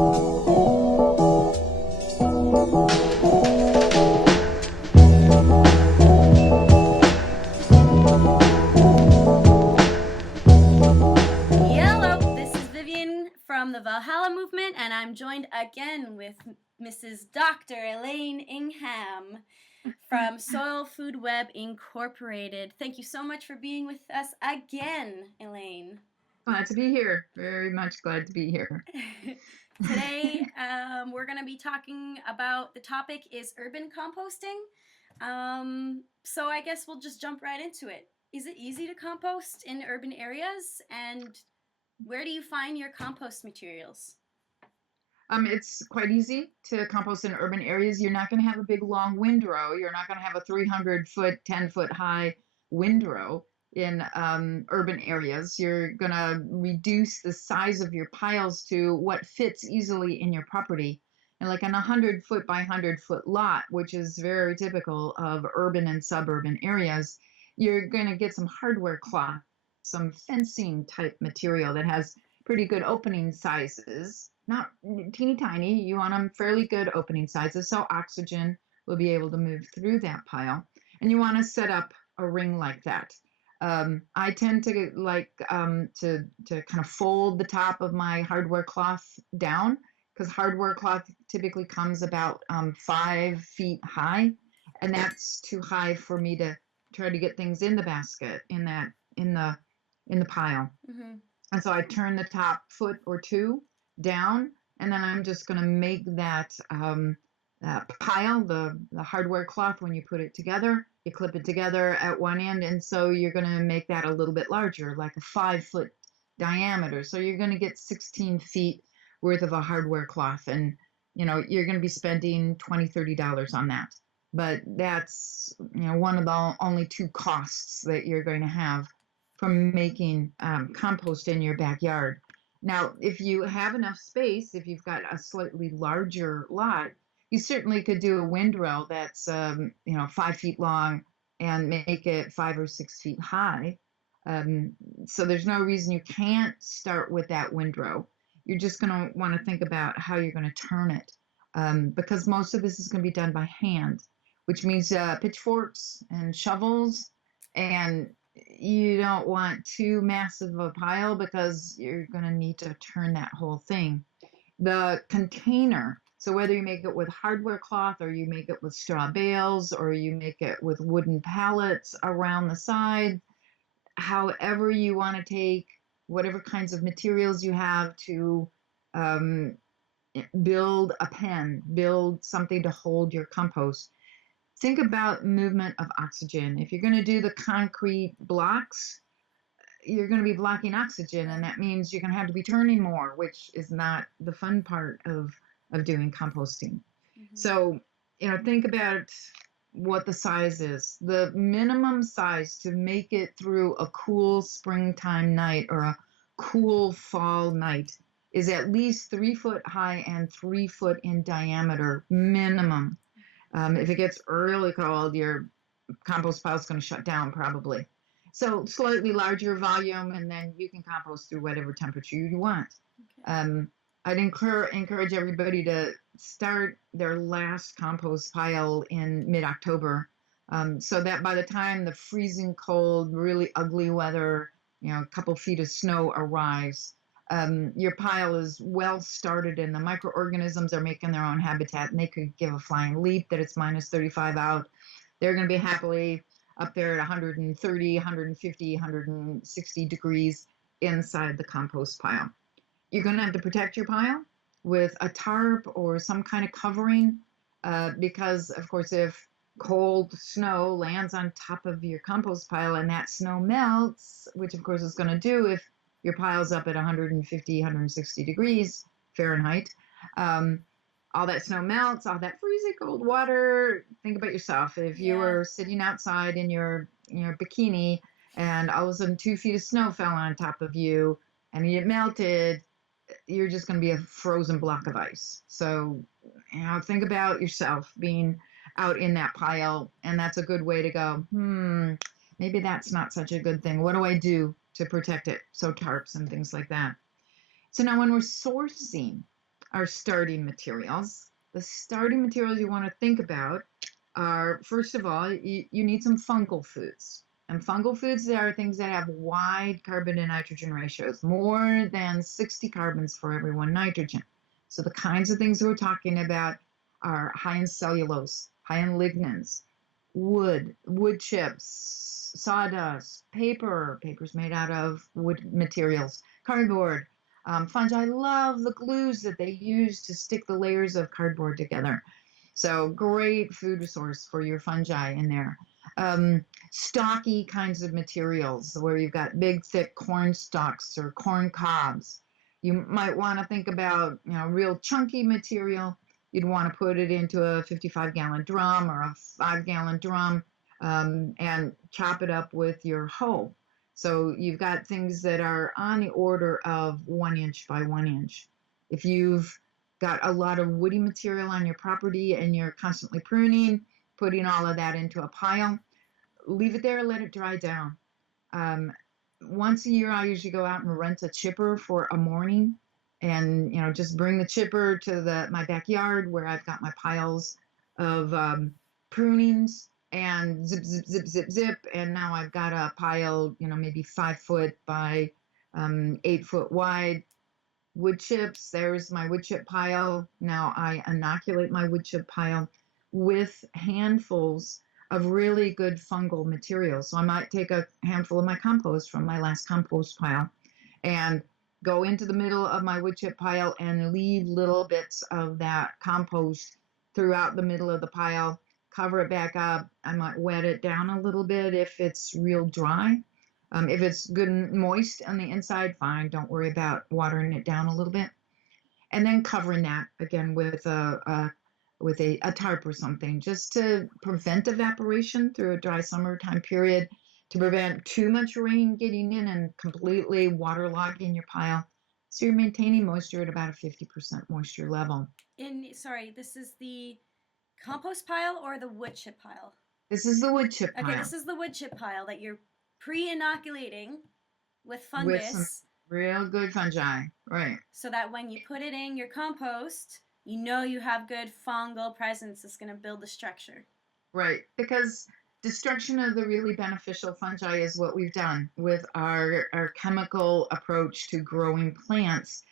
Hello, this is Vivian from the Valhalla movement, and I'm joined again with Mrs. Dr. Elaine Ingham from Soil Food Web Incorporated. Thank you so much for being with us again, Elaine. Glad to be here. Very much glad to be here. Today, we're going to be talking about the topic is urban composting. So I guess we'll just jump right into it. Is it easy to compost in urban areas, and where do you find your compost materials? It's quite easy to compost in urban areas. You're not going to have a big long windrow. You're not going to have a 300-foot, 10-foot high windrow in urban areas. You're going to reduce the size of your piles to what fits easily in your property. And like an 100-foot by 100-foot lot, which is very typical of urban and suburban areas, you're going to get some hardware cloth, some fencing type material that has pretty good opening sizes, not teeny tiny. You want them fairly good opening sizes so oxygen will be able to move through that pile. And you want to set up a ring like that. I tend to like to kind of fold the top of my hardware cloth down, because hardware cloth typically comes about 5 feet high, and that's too high for me to try to get things in the basket in the pile. Mm-hmm. And so I turn the top foot or two down, and then I'm just going to make that pile, the hardware cloth, when you put it together, you clip it together at one end, and so you're going to make that a little bit larger, like a 5-foot diameter. So you're going to get 16 feet worth of a hardware cloth, and you're going to be spending $20-$30 on that. But that's one of the only 2 costs that you're going to have from making compost in your backyard. Now, if you have enough space, if you've got a slightly larger lot, you certainly could do a windrow that's 5 feet long and make it 5 or 6 feet high. So there's no reason you can't start with that windrow. You're just going to want to think about how you're going to turn it, because most of this is going to be done by hand, which means pitchforks and shovels, and you don't want too massive a pile because you're going to need to turn that whole thing. The container, so whether you make it with hardware cloth or you make it with straw bales or you make it with wooden pallets around the side, however you want to take whatever kinds of materials you have to build a pen, build something to hold your compost. Think about movement of oxygen. If you're going to do the concrete blocks, you're going to be blocking oxygen, and that means you're going to have to be turning more, which is not the fun part of doing composting. Mm-hmm. So, think about what the size is. The minimum size to make it through a cool springtime night or a cool fall night is at least 3 foot high and 3 foot in diameter minimum. If it gets really cold, your compost pile is going to shut down probably. So slightly larger volume, and then you can compost through whatever temperature you want. Okay. I'd encourage everybody to start their last compost pile in mid-October, so that by the time the freezing cold, really ugly weather, a couple feet of snow arrives, your pile is well started and the microorganisms are making their own habitat, and they could give a flying leap that it's minus 35 out. They're going to be happily up there at 130, 150, 160 degrees inside the compost pile. You're going to have to protect your pile with a tarp or some kind of covering, because, of course, if cold snow lands on top of your compost pile and that snow melts, which, of course, is going to do if your pile's up at 150, 160 degrees Fahrenheit, all that snow melts, all that freezing cold water. Think about yourself. If you were sitting outside in your bikini and all of a sudden 2 feet of snow fell on top of you and it melted, you're just going to be a frozen block of ice. So, think about yourself being out in that pile, and that's a good way to go, maybe that's not such a good thing. What do I do to protect it? So tarps and things like that. So now when we're sourcing are starting materials. The starting materials you want to think about are, first of all, you need some fungal foods. And fungal foods, they are things that have wide carbon to nitrogen ratios, more than 60 carbons for every one nitrogen. So the kinds of things we're talking about are high in cellulose, high in lignins, wood chips, sawdust, paper's made out of wood materials, cardboard, fungi. I love the glues that they use to stick the layers of cardboard together. So great food source for your fungi in there. Stocky kinds of materials where you've got big, thick corn stalks or corn cobs. You might want to think about, real chunky material. You'd want to put it into a 55-gallon drum or a 5-gallon drum, and chop it up with your hoe. So you've got things that are on the order of 1 inch by 1 inch. If you've got a lot of woody material on your property and you're constantly pruning, putting all of that into a pile, leave it there, let it dry down. Once a year, I usually go out and rent a chipper for a morning, and just bring the chipper to my backyard where I've got my piles of prunings, and zip, zip, zip, zip, zip, and now I've got a pile, maybe 5 foot by 8 foot wide. Wood chips, there's my wood chip pile. Now I inoculate my wood chip pile with handfuls of really good fungal materials. So I might take a handful of my compost from my last compost pile and go into the middle of my wood chip pile and leave little bits of that compost throughout the middle of the pile, cover it back up. I might wet it down a little bit if it's real dry. If it's good and moist on the inside, fine. Don't worry about watering it down a little bit. And then covering that again with a tarp or something, just to prevent evaporation through a dry summertime period, to prevent too much rain getting in and completely waterlogging your pile. So you're maintaining moisture at about a 50% moisture level. Sorry, this is the compost pile or the wood chip pile? This is the wood chip pile. Okay, this is the wood chip pile that you're pre-inoculating with fungus. With some real good fungi, right. So that when you put it in your compost, you have good fungal presence that's going to build the structure. Right, because destruction of the really beneficial fungi is what we've done with our chemical approach to growing plants.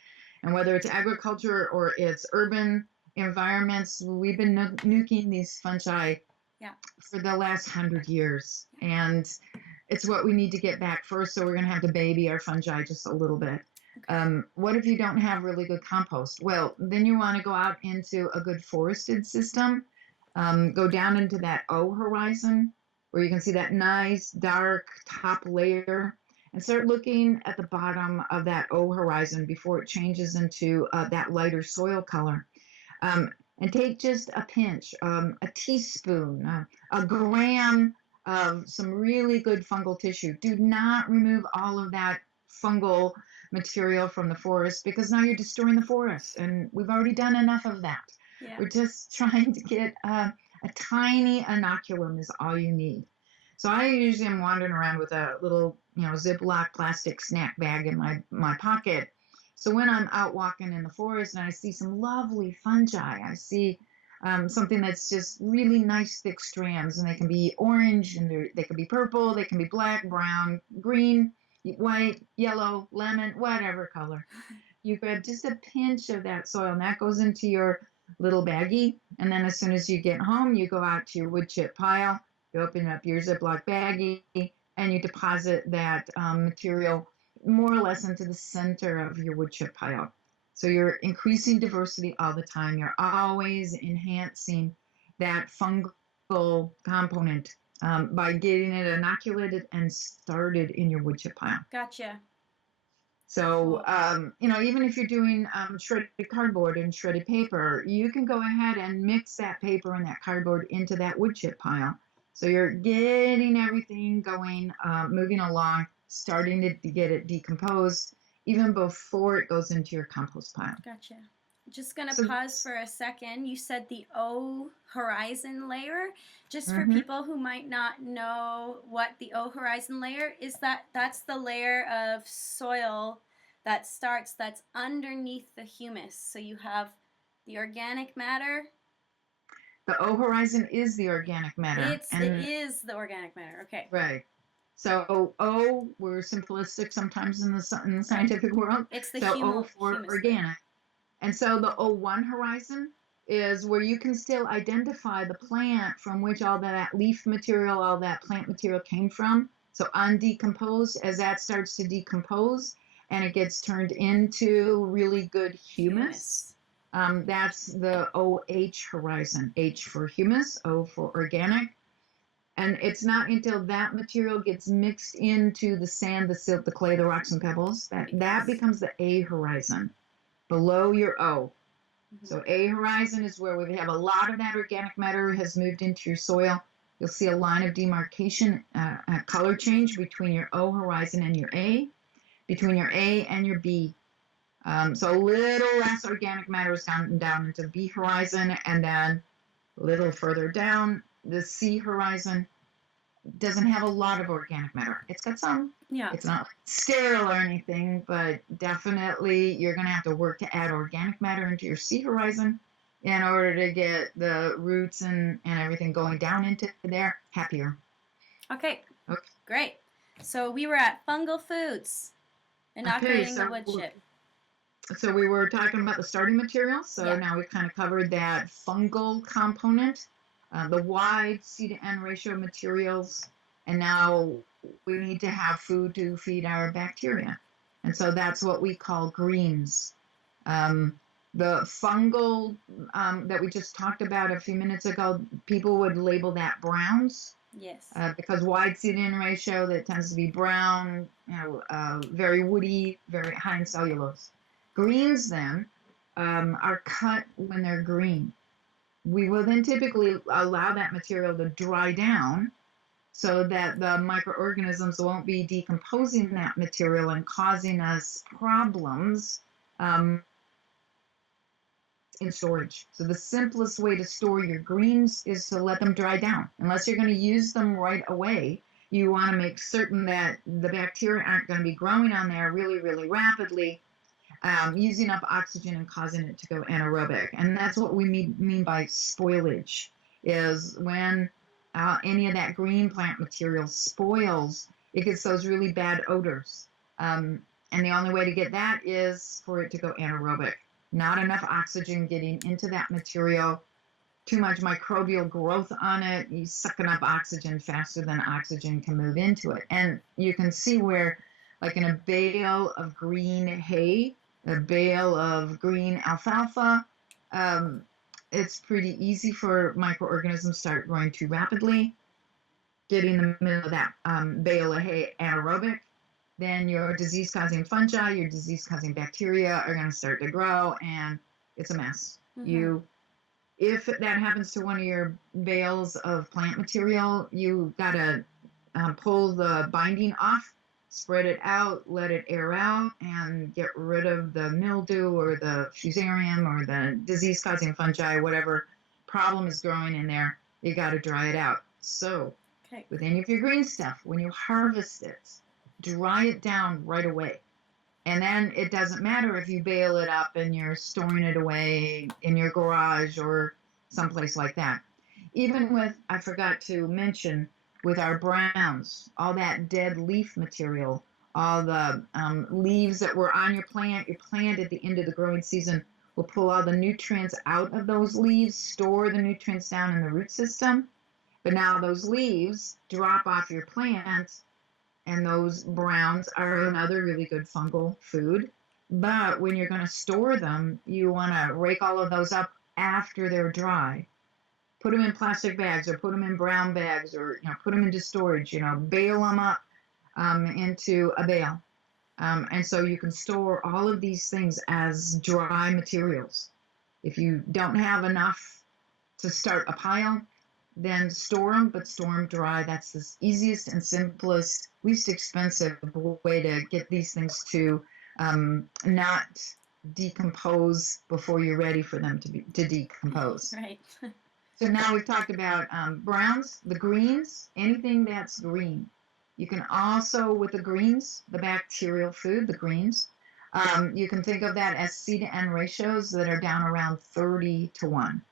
And whether it's agriculture or it's urban environments, we've been nuking these fungi for the last 100 years. And it's what we need to get back first, so we're going to have to baby our fungi just a little bit. What if you don't have really good compost? Well, then you want to go out into a good forested system, go down into that O horizon, where you can see that nice dark top layer, and start looking at the bottom of that O horizon before it changes into that lighter soil color. And take just a pinch, a teaspoon, a gram of some really good fungal tissue. Do not remove all of that fungal material from the forest, because now you're destroying the forest, and we've already done enough of that. Yeah. We're just trying to get a tiny inoculum is all you need. So I usually am wandering around with a little, Ziploc plastic snack bag in my pocket. So when I'm out walking in the forest and I see some lovely fungi, I see something that's just really nice thick strands, and they can be orange, and they can be purple, they can be black, brown, green, white, yellow, lemon, whatever color. You grab just a pinch of that soil, and that goes into your little baggie. And then as soon as you get home, you go out to your wood chip pile, you open up your Ziploc baggie, and you deposit that material more or less into the center of your wood chip pile. So you're increasing diversity all the time. You're always enhancing that fungal component by getting it inoculated and started in your wood chip pile. Gotcha. So, even if you're doing shredded cardboard and shredded paper, you can go ahead and mix that paper and that cardboard into that wood chip pile. So you're getting everything going, moving along, starting to get it decomposed, even before it goes into your compost pile. Gotcha. Just going to pause for a second. You said the O horizon layer. Just for people who might not know what the O horizon layer is, that's the layer of soil that's underneath the humus. So you have the organic matter. The O horizon is the organic matter. It is the organic matter. Okay. Right. So O, we're simplistic sometimes in the scientific world. It's the So O for humus organic. thing. And so the O1 horizon is where you can still identify the plant from which all that leaf material, all that plant material came from. So undecomposed, as that starts to decompose and it gets turned into really good humus. That's the OH horizon. H for humus, O for organic. And it's not until that material gets mixed into the sand, the silt, the clay, the rocks and pebbles, that becomes the A horizon, below your O. Mm-hmm. So A horizon is where we have a lot of that organic matter has moved into your soil. You'll see a line of demarcation, a color change between your O horizon and your A, between your A and your B. So a little less organic matter is down into the B horizon, and then a little further down, the C horizon doesn't have a lot of organic matter. It's got some. Yeah. It's not sterile or anything, but definitely you're going to have to work to add organic matter into your C horizon in order to get the roots and everything going down into there happier. Okay. Great. So we were at fungal foods, inoculating the wood chip. So we were talking about the starting material. So now we've kind of covered that fungal component, the wide C to N ratio materials, and now we need to have food to feed our bacteria. And so that's what we call greens. The fungal that we just talked about a few minutes ago, people would label that browns. Yes. Because wide C to N ratio, that tends to be brown, very woody, very high in cellulose. Greens then are cut when they're green. We will then typically allow that material to dry down so that the microorganisms won't be decomposing that material and causing us problems in storage. So the simplest way to store your greens is to let them dry down. Unless you're going to use them right away, you want to make certain that the bacteria aren't going to be growing on there really, really rapidly, using up oxygen and causing it to go anaerobic. And that's what we mean by spoilage, is when any of that green plant material spoils, it gets those really bad odors. And the only way to get that is for it to go anaerobic. Not enough oxygen getting into that material, too much microbial growth on it, you sucking up oxygen faster than oxygen can move into it. And you can see where, like in a bale of green hay, a bale of green alfalfa, it's pretty easy for microorganisms to start growing too rapidly. Getting the middle of that bale of hay anaerobic, then your disease-causing fungi, your disease-causing bacteria are going to start to grow, and it's a mess. Mm-hmm. If that happens to one of your bales of plant material, you got to pull the binding off, spread it out, let it air out, and get rid of the mildew or the fusarium or the disease-causing fungi, whatever problem is growing in there. You got to dry it out. So with any of your green stuff, when you harvest it, dry it down right away. And then it doesn't matter if you bale it up and you're storing it away in your garage or someplace like that. Even with, I forgot to mention, with our browns, all that dead leaf material, all the leaves that were on your plant at the end of the growing season will pull all the nutrients out of those leaves, store the nutrients down in the root system. But now those leaves drop off your plant, and those browns are another really good fungal food. But when you're going to store them, you want to rake all of those up after they're dry. Put them in plastic bags or put them in brown bags, or put them into storage, bale them up into a bale. And so you can store all of these things as dry materials. If you don't have enough to start a pile, then store them, but store them dry. That's the easiest and simplest, least expensive way to get these things to not decompose before you're ready for them to decompose. Right. So now we've talked about browns, the greens, anything that's green. You can also, with the greens, the bacterial food, the greens, You can think of that as C to N ratios that are down around 30 to 1.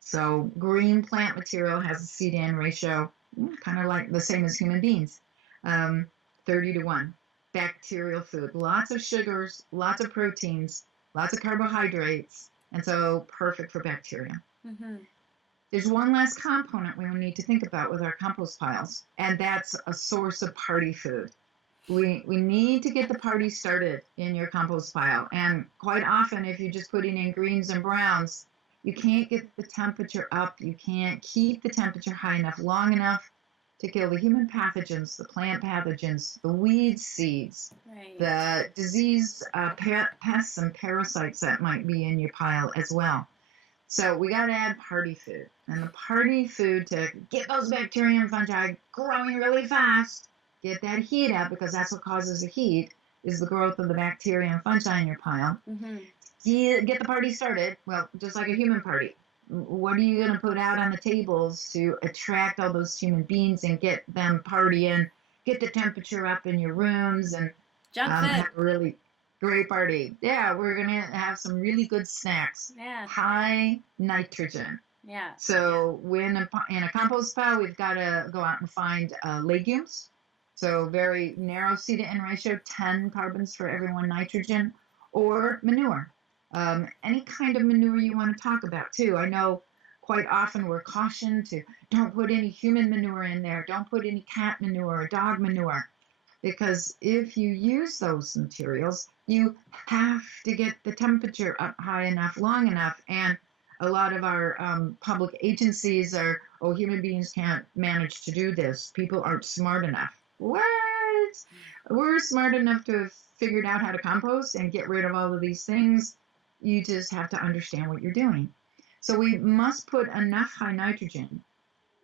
So green plant material has a C to N ratio, kind of like the same as human beings, 30 to 1. Bacterial food, lots of sugars, lots of proteins, lots of carbohydrates, and so perfect for bacteria. Mm-hmm. There's one last component we need to think about with our compost piles, and that's a source of party food. We need to get the party started in your compost pile. And quite often, if you're just putting in greens and browns, you can't get the temperature up. You can't keep the temperature high enough, long enough to kill the human pathogens, the plant pathogens, the weed seeds, Right. the disease pests and parasites that might be in your pile as well. So we got to add party food. And the party food to get those bacteria and fungi growing really fast, get that heat up, because that's what causes the heat, is the growth of the bacteria and fungi in your pile. Mm-hmm. Get the party started. Well, just like a human party. What are you going to put out on the tables to attract all those human beings and get them partying, get the temperature up in your rooms, and have a really great party? Yeah, we're going to have some really good snacks. Yeah. High nitrogen. Yeah. So when in a compost pile, we've got to go out and find legumes. So very narrow C to N ratio, 10 carbons for every 1 nitrogen, or manure. Any kind of manure you want to talk about too. I know quite often we're cautioned to don't put any human manure in there, don't put any cat manure or dog manure, because if you use those materials, you have to get the temperature up high enough, long enough, and a lot of our public agencies are, oh, human beings can't manage to do this. People aren't smart enough. What? We're smart enough to have figured out how to compost and get rid of all of these things. You just have to understand what you're doing. So we must put enough high nitrogen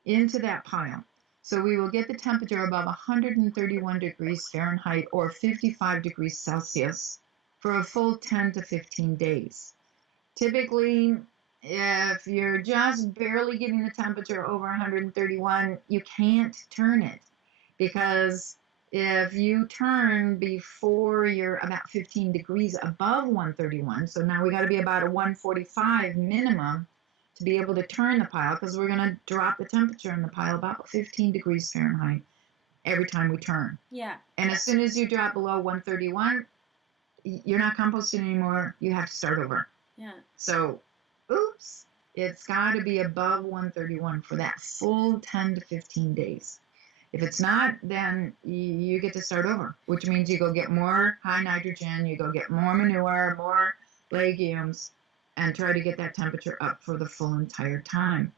into that pile. So we will get the temperature above 131 degrees Fahrenheit or 55 degrees Celsius for a full 10 to 15 days. Typically, if you're just barely getting the temperature over 131, you can't turn it, because if you turn before you're about 15 degrees above 131, so now we got to be about a 145 minimum to be able to turn the pile, because we're going to drop the temperature in the pile about 15 degrees Fahrenheit every time we turn. Yeah. And as soon as you drop below 131, you're not composting anymore. You have to start over. Yeah. So, oops, it's got to be above 131 for that full 10 to 15 days. If it's not, then you get to start over, which means you go get more high nitrogen, you go get more manure, more legumes, and try to get that temperature up for the full entire time.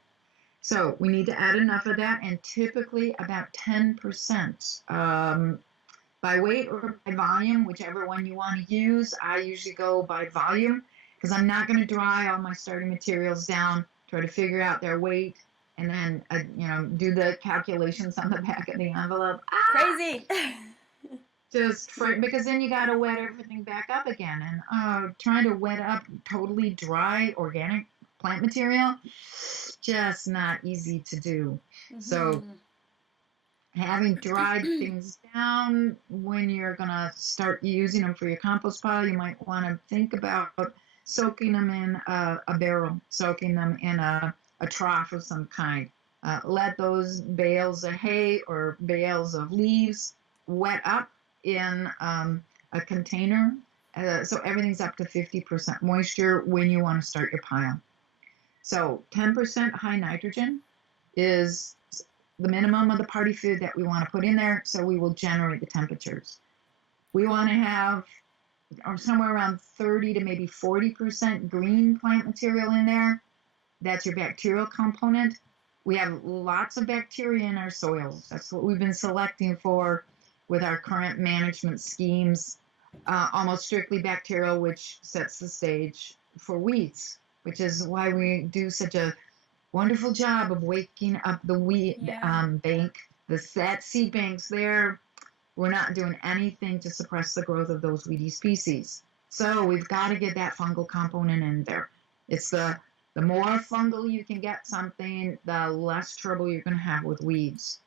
So we need to add enough of that, and typically about 10%. By weight or by volume, whichever one you want to use. I usually go by volume, because I'm not going to dry all my starting materials down, try to figure out their weight, and then do the calculations on the back of the envelope. Crazy. Just because then you got to wet everything back up again, and trying to wet up totally dry organic plant material, just not easy to do. Mm-hmm. So having dried things down when you're going to start using them for your compost pile, you might want to think about soaking them in a barrel, soaking them in a trough of some kind. Let those bales of hay or bales of leaves wet up in a container, so everything's up to 50% moisture when you want to start your pile. So 10% high nitrogen is the minimum of the party food that we want to put in there, so we will generate the temperatures. We want to have somewhere around 30 to maybe 40% green plant material in there. That's your bacterial component. We have lots of bacteria in our soils. That's what we've been selecting for with our current management schemes, almost strictly bacterial, which sets the stage for weeds, which is why we do such a wonderful job of waking up the weed bank, that seed banks there. We're not doing anything to suppress the growth of those weedy species. So we've got to get that fungal component in there. It's the more fungal you can get something, the less trouble you're going to have with weeds.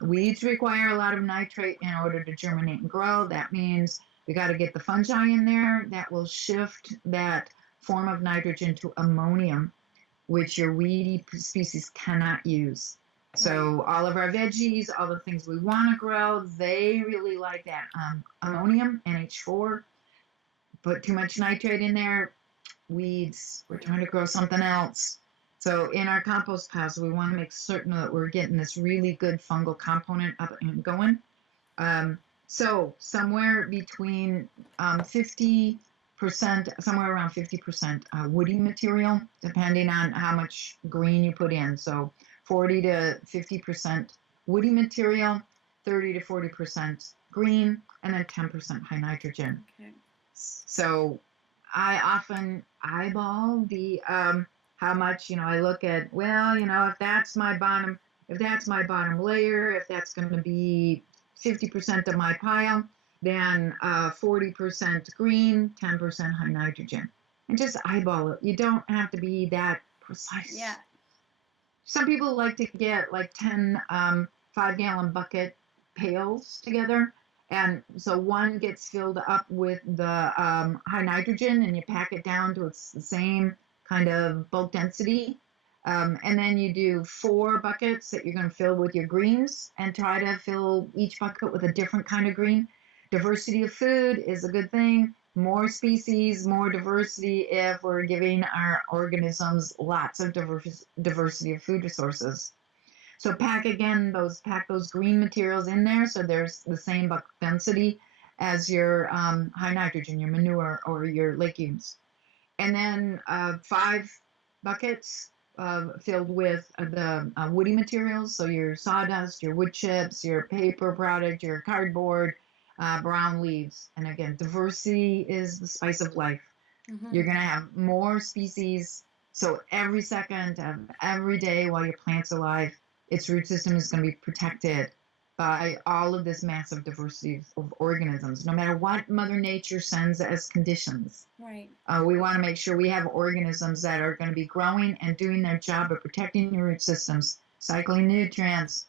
Weeds require a lot of nitrate in order to germinate and grow. That means We got to get the fungi in there that will shift that form of nitrogen to ammonium, which your weedy species cannot use. Right. So all of our veggies, all the things we want to grow, they really like that ammonium, NH4. Put too much nitrate in there, weeds. We're trying to grow something else. So in our compost piles, we want to make certain that we're getting this really good fungal component up and going. So somewhere between 50%, somewhere around 50% woody material, depending on how much green you put in. So 40 to 50% woody material, 30 to 40% green, and then 10% high nitrogen. Okay. So I often eyeball the how much, I look at, well, if that's my bottom layer, if that's going to be 50% of my pile, then 40% green, 10% high nitrogen, and just eyeball it. You don't have to be that precise. Yeah. Some people like to get like 10 5-gallon bucket pails together. And so one gets filled up with the high nitrogen, and you pack it down to its the same kind of bulk density. And then you do 4 buckets that you're going to fill with your greens, and try to fill each bucket with a different kind of green. Diversity of food is a good thing. More species, more diversity if we're giving our organisms lots of diversity of food resources. So pack those green materials in there, so there's the same bucket density as your high nitrogen, your manure or your legumes. And then 5 buckets filled with the woody materials, so your sawdust, your wood chips, your paper product, your cardboard, brown leaves. And again, diversity is the spice of life. Mm-hmm. You're going to have more species, so every second of every day while your plant's alive, its root system is going to be protected by all of this massive diversity of organisms, no matter what Mother Nature sends as conditions. Right. We want to make sure we have organisms that are going to be growing and doing their job of protecting your root systems, cycling nutrients,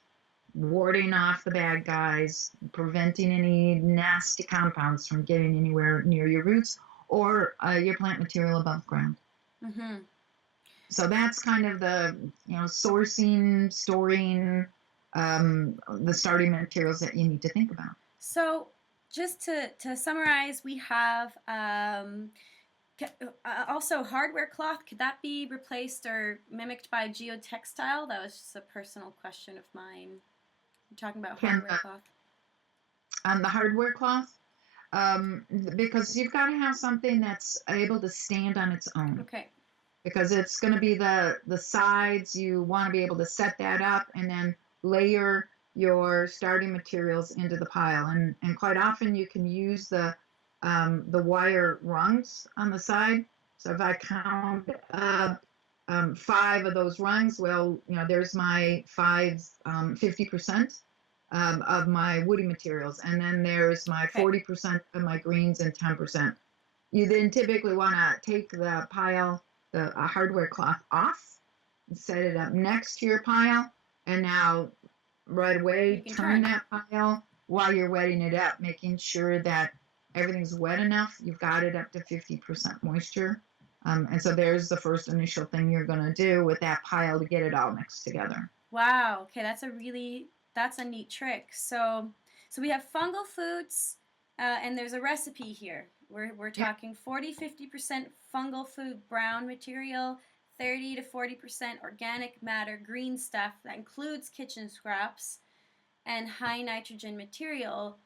warding off the bad guys, preventing any nasty compounds from getting anywhere near your roots or your plant material above ground. Mm-hmm. So that's kind of the, sourcing, storing, the starting materials that you need to think about. So just to summarize, we have also hardware cloth. Could that be replaced or mimicked by geotextile? That was just a personal question of mine. I'm talking about hardware cloth. The hardware cloth, because you've got to have something that's able to stand on its own. Okay. Because it's going to be the sides. You want to be able to set that up and then layer your starting materials into the pile. And quite often you can use the wire rungs on the side. So if I count 5 of those rungs, well, there's my 50% of my woody materials. And then there's my 40% of my greens and 10%. You then typically want to take the pile, the hardware cloth off, and set it up next to your pile, and now right away turn that pile while you're wetting it up, making sure that everything's wet enough. You've got it up to 50% moisture, and so there's the first initial thing you're going to do with that pile to get it all mixed together. Wow. Okay, that's a neat trick. So we have fungal foods, and there's a recipe here. We're talking 40-50% fungal food brown material, 30 to 40% organic matter green stuff that includes kitchen scraps, and high nitrogen material,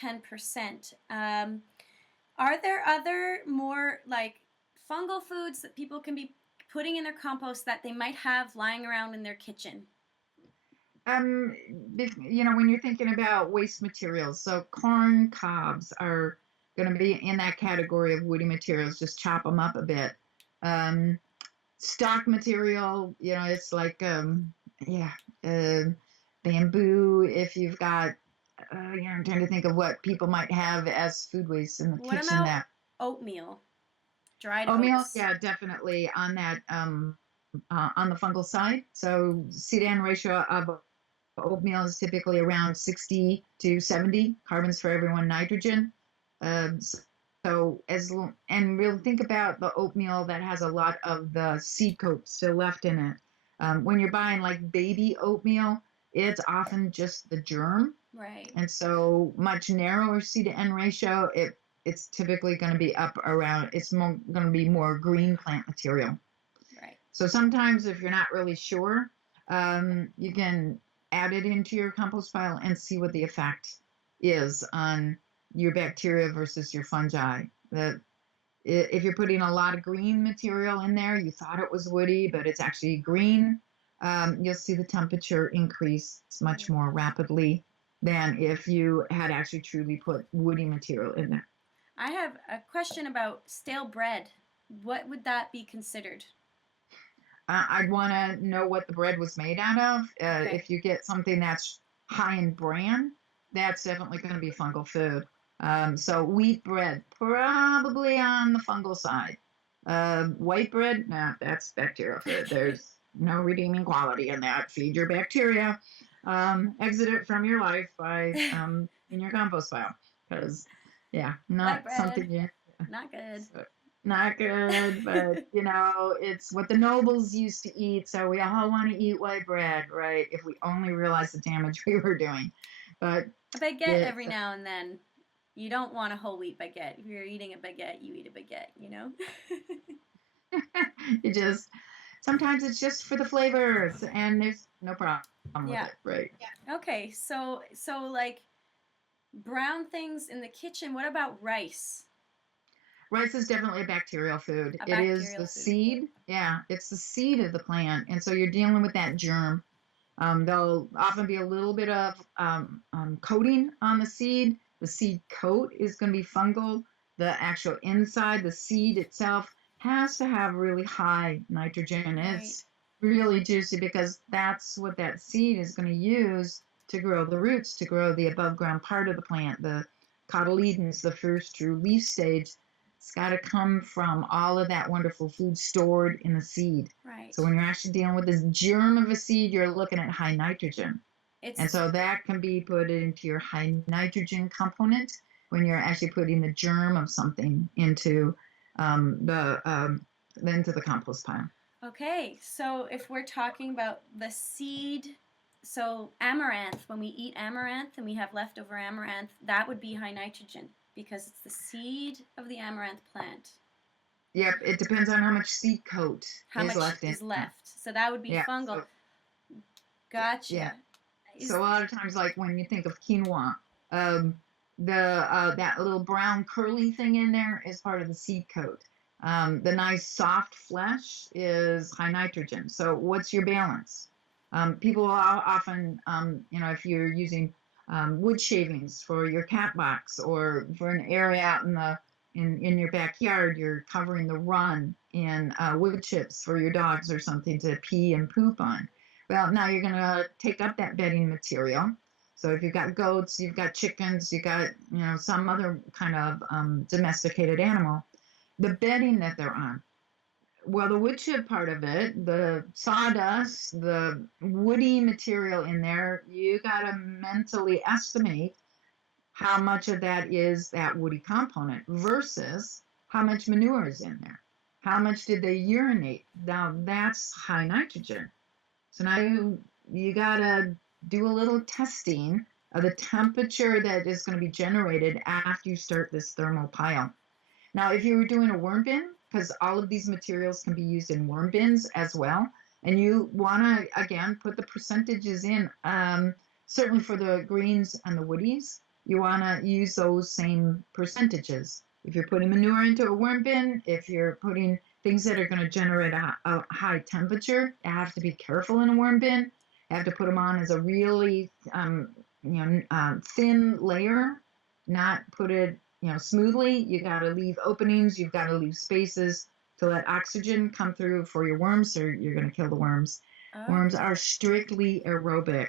10%. Are there other more like fungal foods that people can be putting in their compost that they might have lying around in their kitchen? When you're thinking about waste materials, so corn cobs are going to be in that category of woody materials. Just chop them up a bit. Stock material, it's like bamboo. If you've got, I'm trying to think of what people might have as food waste in the kitchen. What about oatmeal? Dried oatmeal, oats? Yeah, definitely on that on the fungal side. So C/N ratio of oatmeal is typically around 60 to 70 carbons for every 1 nitrogen. Um, so and really think about the oatmeal that has a lot of the seed coat still left in it. When you're buying like baby oatmeal, it's often just the germ, Right. and so much narrower seed to N ratio. It's typically going to be up around. It's going to be more green plant material. Right. So sometimes if you're not really sure, you can add it into your compost pile and see what the effect is on your bacteria versus your fungi. If you're putting a lot of green material in there, you thought it was woody, but it's actually green, you'll see the temperature increase much more rapidly than if you had actually truly put woody material in there. I have a question about stale bread. What would that be considered? I'd want to know what the bread was made out of. Okay. If you get something that's high in bran, that's definitely going to be fungal food. So wheat bread, probably on the fungal side. White bread, nah, that's bacterial food. There's no redeeming quality in that. Feed your bacteria. Exit it from your life by in your compost pile, because yeah, White not bread. something you. Not good. So, not good, but it's what the nobles used to eat. So we all want to eat white bread, right? If we only realized the damage we were doing. But A baguette the, every now and then. You don't want a whole wheat baguette. If you're eating a baguette, you eat a baguette, you know? it just sometimes it's just for the flavors, and there's no problem with Yeah. it, right? Okay, so like brown things in the kitchen. What about rice? Rice is definitely a bacterial food. A It is bacterial the food. seed. Yeah, it's the seed of the plant, and so you're dealing with that germ. There'll often be a little bit of coating on the seed. The seed coat is going to be fungal. The actual inside, the seed itself, has to have really high nitrogen. Right. It's really juicy because that's what that seed is going to use to grow the roots, to grow the above ground part of the plant, the cotyledons, the first true leaf stage. It's got to come from all of that wonderful food stored in the seed. Right. So when you're actually dealing with this germ of a seed, you're looking at high nitrogen. And It's so that can be put into your high nitrogen component when you're actually putting the germ of something into the compost pile. okay. So if we're talking about the seed, so amaranth, when we eat amaranth and we have leftover amaranth, that would be high nitrogen because it's the seed of the amaranth plant. Yep, it depends on how much seed coat How is much left in is there. left? So that would be Yeah, fungal. so Gotcha. yeah. Is So a lot of times, like when you think of quinoa, um, the that little brown curly thing in there is part of the seed coat. The nice soft flesh is high nitrogen. So what's your balance? People often, if you're using wood shavings for your cat box or for an area out in your backyard, you're covering the run in wood chips for your dogs or something to pee and poop on. Well, now you're going to take up that bedding material. So if you've got goats, you've got chickens, you've got, some other kind of domesticated animal, the bedding that they're on. Well, the wood chip part of it, the sawdust, the woody material in there, you got to mentally estimate how much of that is that woody component versus how much manure is in there. How much did they urinate? Now that's high nitrogen. So now you gotta do a little testing of the temperature that is going to be generated after you start this thermal pile. Now, if you were doing a worm bin, because all of these materials can be used in worm bins as well, and you want to again put the percentages in. Certainly for the greens and the woodies, you want to use those same percentages. If you're putting manure into a worm bin, if you're putting things that are going to generate a high temperature, you have to be careful in a worm bin. You have to put them on as a really thin layer, not put it smoothly. You got to leave openings. You've got to leave spaces to let oxygen come through for your worms, or you're going to kill the worms. Worms are strictly aerobic.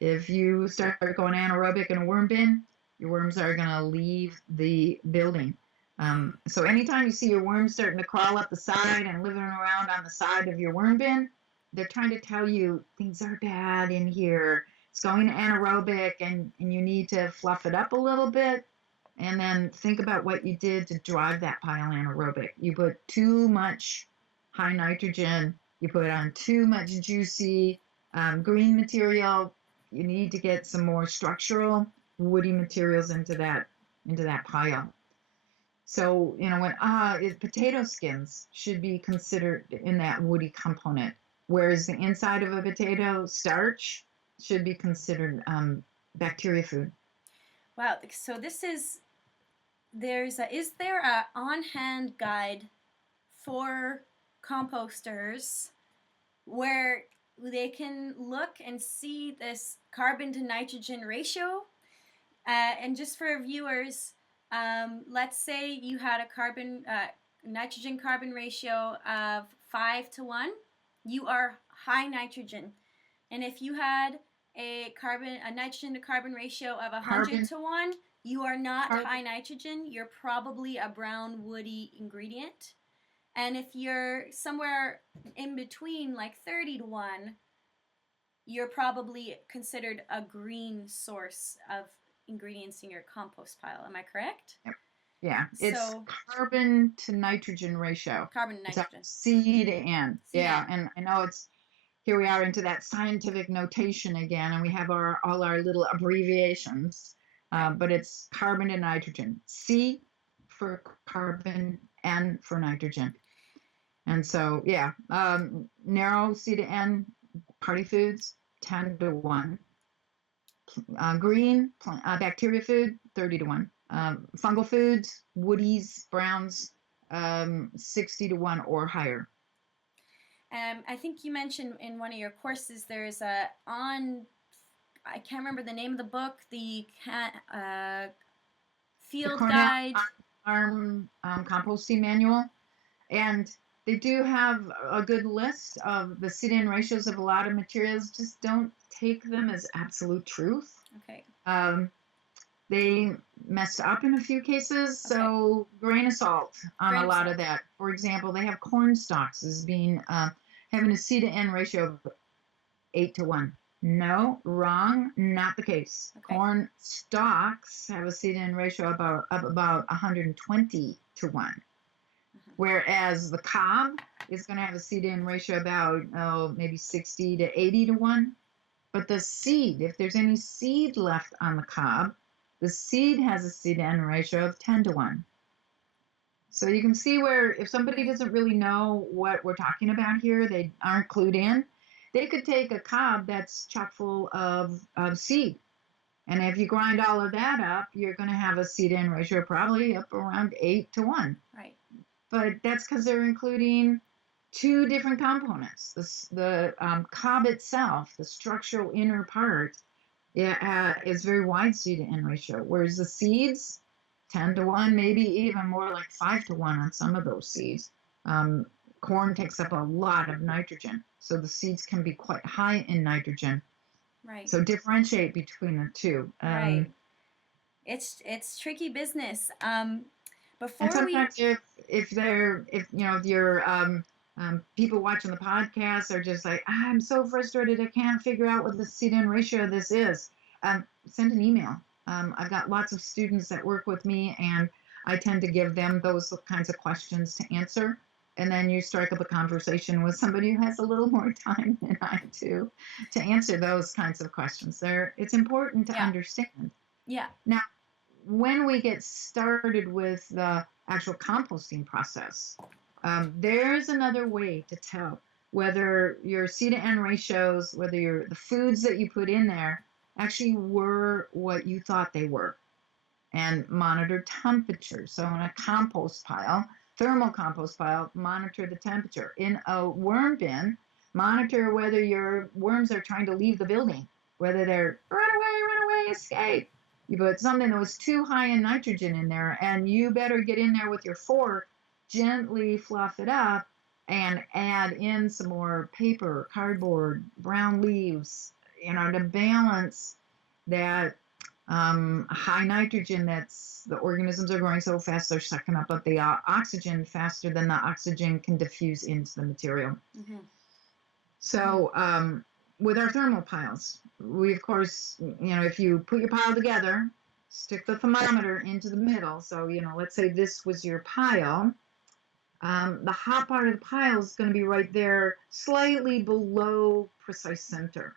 If you start going anaerobic in a worm bin, your worms are going to leave the building. So anytime you see your worms starting to crawl up the side and living around on the side of your worm bin, they're trying to tell you things are bad in here. It's going anaerobic, and you need to fluff it up a little bit. and then think about what you did to drive that pile anaerobic. You put too much high nitrogen, you put on too much juicy green material. You need to get some more structural woody materials into that pile. So, when potato skins should be considered in that woody component, whereas the inside of a potato starch should be considered bacteria food. Wow. So is there a on-hand guide for composters where they can look and see this carbon to nitrogen ratio? And just for viewers, let's say you had a nitrogen carbon ratio of 5:1. You are high nitrogen. And if you had a nitrogen to carbon ratio of 100:1, you are not high nitrogen. You're probably a brown woody ingredient. And if you're somewhere in between, like 30:1, you're probably considered a green source of ingredients in your compost pile. Am I correct? Yep. Yeah, it's carbon to nitrogen ratio. Carbon to nitrogen. It's C to N. Yeah, and I know here we are into that scientific notation again, and we have all our little abbreviations, but it's carbon to nitrogen. C for carbon, N for nitrogen. And so, yeah, narrow C to N, party foods, 10:1. Green, bacteria food, 30:1. Fungal foods, woodies, browns, 60:1 or higher. I think you mentioned in one of your courses there's I can't remember the name of the book, the field guide. Farm composting manual. And they do have a good list of the sit-in ratios of a lot of materials. Just don't take them as absolute truth. Okay. They messed up in a few cases, so grain of salt on a lot of that. For example, they have corn stalks as being having a C to N ratio of 8:1. No, wrong, not the case. Okay. Corn stalks have a C to N ratio of about 120:1. Whereas the cob is going to have a C to N ratio about maybe 60 to 80:1. But the seed, if there's any seed left on the cob, the seed has a C to N ratio of 10:1. So you can see where if somebody doesn't really know what we're talking about here, they aren't clued in, they could take a cob that's chock full of seed. And if you grind all of that up, you're going to have a C to N ratio probably up around 8:1. Right. But that's because they're including two different components. The cob itself, the structural inner part, is very wide C to N ratio, whereas the seeds, 10:1, maybe even more like 5:1 on some of those seeds. Corn takes up a lot of nitrogen, so the seeds can be quite high in nitrogen. Right. So differentiate between the two. Right. It's tricky business. Before and sometimes if you're people watching the podcast are just like, I'm so frustrated, I can't figure out what the C to N ratio of this is. Send an email. I've got lots of students that work with me, and I tend to give them those kinds of questions to answer. And then you strike up a conversation with somebody who has a little more time than I do to answer those kinds of questions. It's important to understand. Yeah. Now, when we get started with the actual composting process, there's another way to tell whether your C to N ratios, whether the foods that you put in there actually were what you thought they were, and monitor temperature. So in a compost pile, thermal compost pile, monitor the temperature. In a worm bin, monitor whether your worms are trying to leave the building, whether they're run away, escape. You put something that was too high in nitrogen in there, and you better get in there with your fork, gently fluff it up, and add in some more paper, cardboard, brown leaves, to balance that high nitrogen the organisms are growing so fast, they're sucking up the oxygen faster than the oxygen can diffuse into the material. Mm-hmm. So with our thermal piles, we, of course, if you put your pile together, stick the thermometer into the middle. So, let's say this was your pile. The hot part of the pile is going to be right there, slightly below precise center.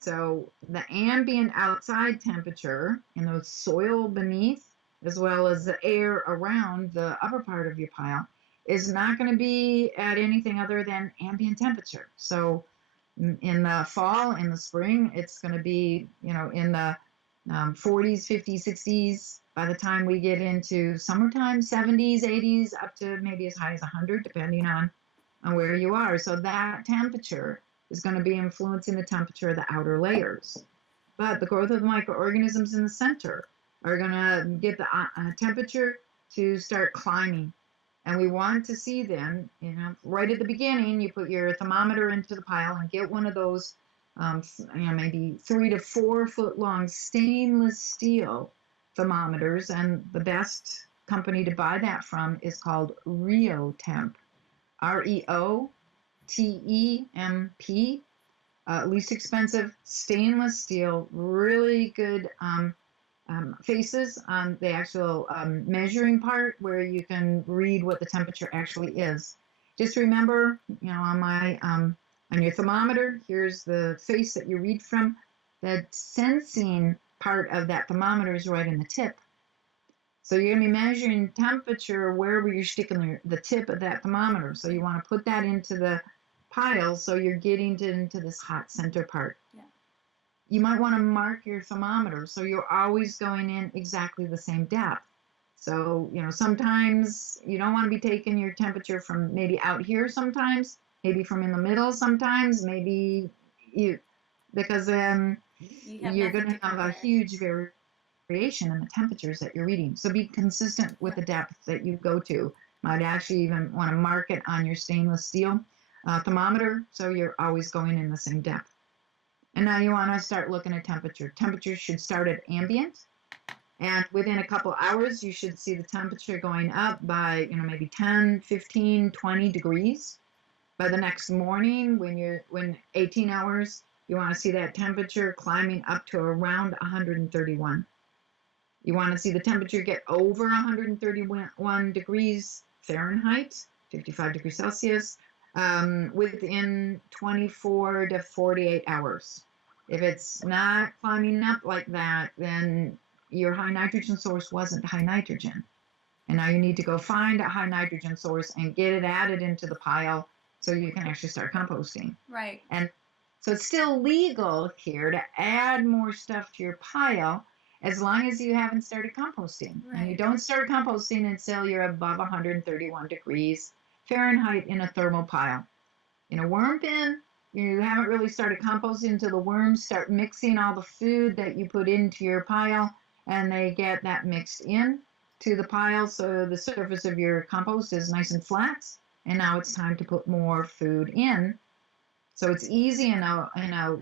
So the ambient outside temperature in the soil beneath, as well as the air around the upper part of your pile, is not going to be at anything other than ambient temperature. So in the fall, in the spring, it's going to be, in the 40s, 50s, 60s. By the time we get into summertime, 70s, 80s, up to maybe as high as 100, depending on where you are. So that temperature is going to be influencing the temperature of the outer layers. But the growth of the microorganisms in the center are going to get the temperature to start climbing. And we want to see them, right at the beginning, you put your thermometer into the pile and get one of those, maybe 3 to 4 foot long stainless steel thermometers. And the best company to buy that from is called ReoTemp, ReoTemp, least expensive stainless steel, really good faces on the actual measuring part where you can read what the temperature actually is. Just remember, on your thermometer, here's the face that you read from. The sensing part of that thermometer is right in the tip. So you're going to be measuring temperature wherever you're sticking the tip of that thermometer. So you want to put that into the pile so you're getting into this hot center part. Yeah. You might want to mark your thermometer so you're always going in exactly the same depth. So, sometimes you don't want to be taking your temperature from maybe out here sometimes, maybe from in the middle sometimes, maybe because you're going to have a huge variation in the temperatures that you're reading. So be consistent with the depth that you go to. Might actually even want to mark it on your stainless steel thermometer so you're always going in the same depth. And now you want to start looking at temperature. Temperature should start at ambient, and within a couple hours you should see the temperature going up by maybe 10, 15, 20 degrees. By the next morning, when 18 hours, you want to see that temperature climbing up to around 131. You want to see the temperature get over 131 degrees Fahrenheit, 55 degrees Celsius, within 24 to 48 hours. If it's not climbing up like that, then your high nitrogen source wasn't high nitrogen. And now you need to go find a high nitrogen source and get it added into the pile so you can actually start composting. Right. And so it's still legal here to add more stuff to your pile as long as you haven't started composting. Right. And you don't start composting until you're above 131 degrees Fahrenheit in a thermal pile. In a worm bin, you haven't really started composting until the worms start mixing all the food that you put into your pile, and they get that mixed in to the pile so the surface of your compost is nice and flat. And now it's time to put more food in. So it's easy in a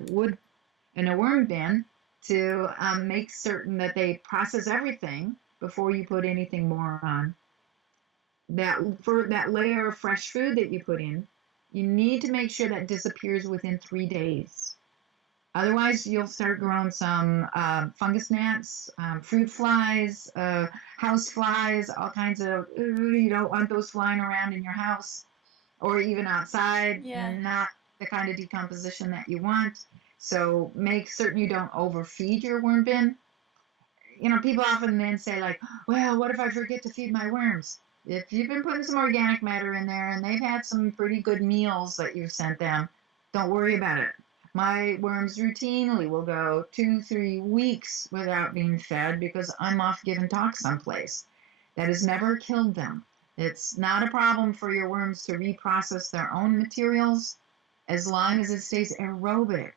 worm bin to make certain that they process everything before you put anything more on. For that layer of fresh food that you put in, you need to make sure that disappears within 3 days. Otherwise, you'll start growing some fungus gnats, fruit flies, house flies, all kinds of, you don't want those flying around in your house or even outside. Yeah. Not the kind of decomposition that you want. So make certain you don't overfeed your worm bin. People often then say like, well, what if I forget to feed my worms? If you've been putting some organic matter in there and they've had some pretty good meals that you've sent them, don't worry about it. My worms routinely will go 2-3 weeks without being fed because I'm off giving talks someplace. That has never killed them. It's not a problem for your worms to reprocess their own materials as long as it stays aerobic.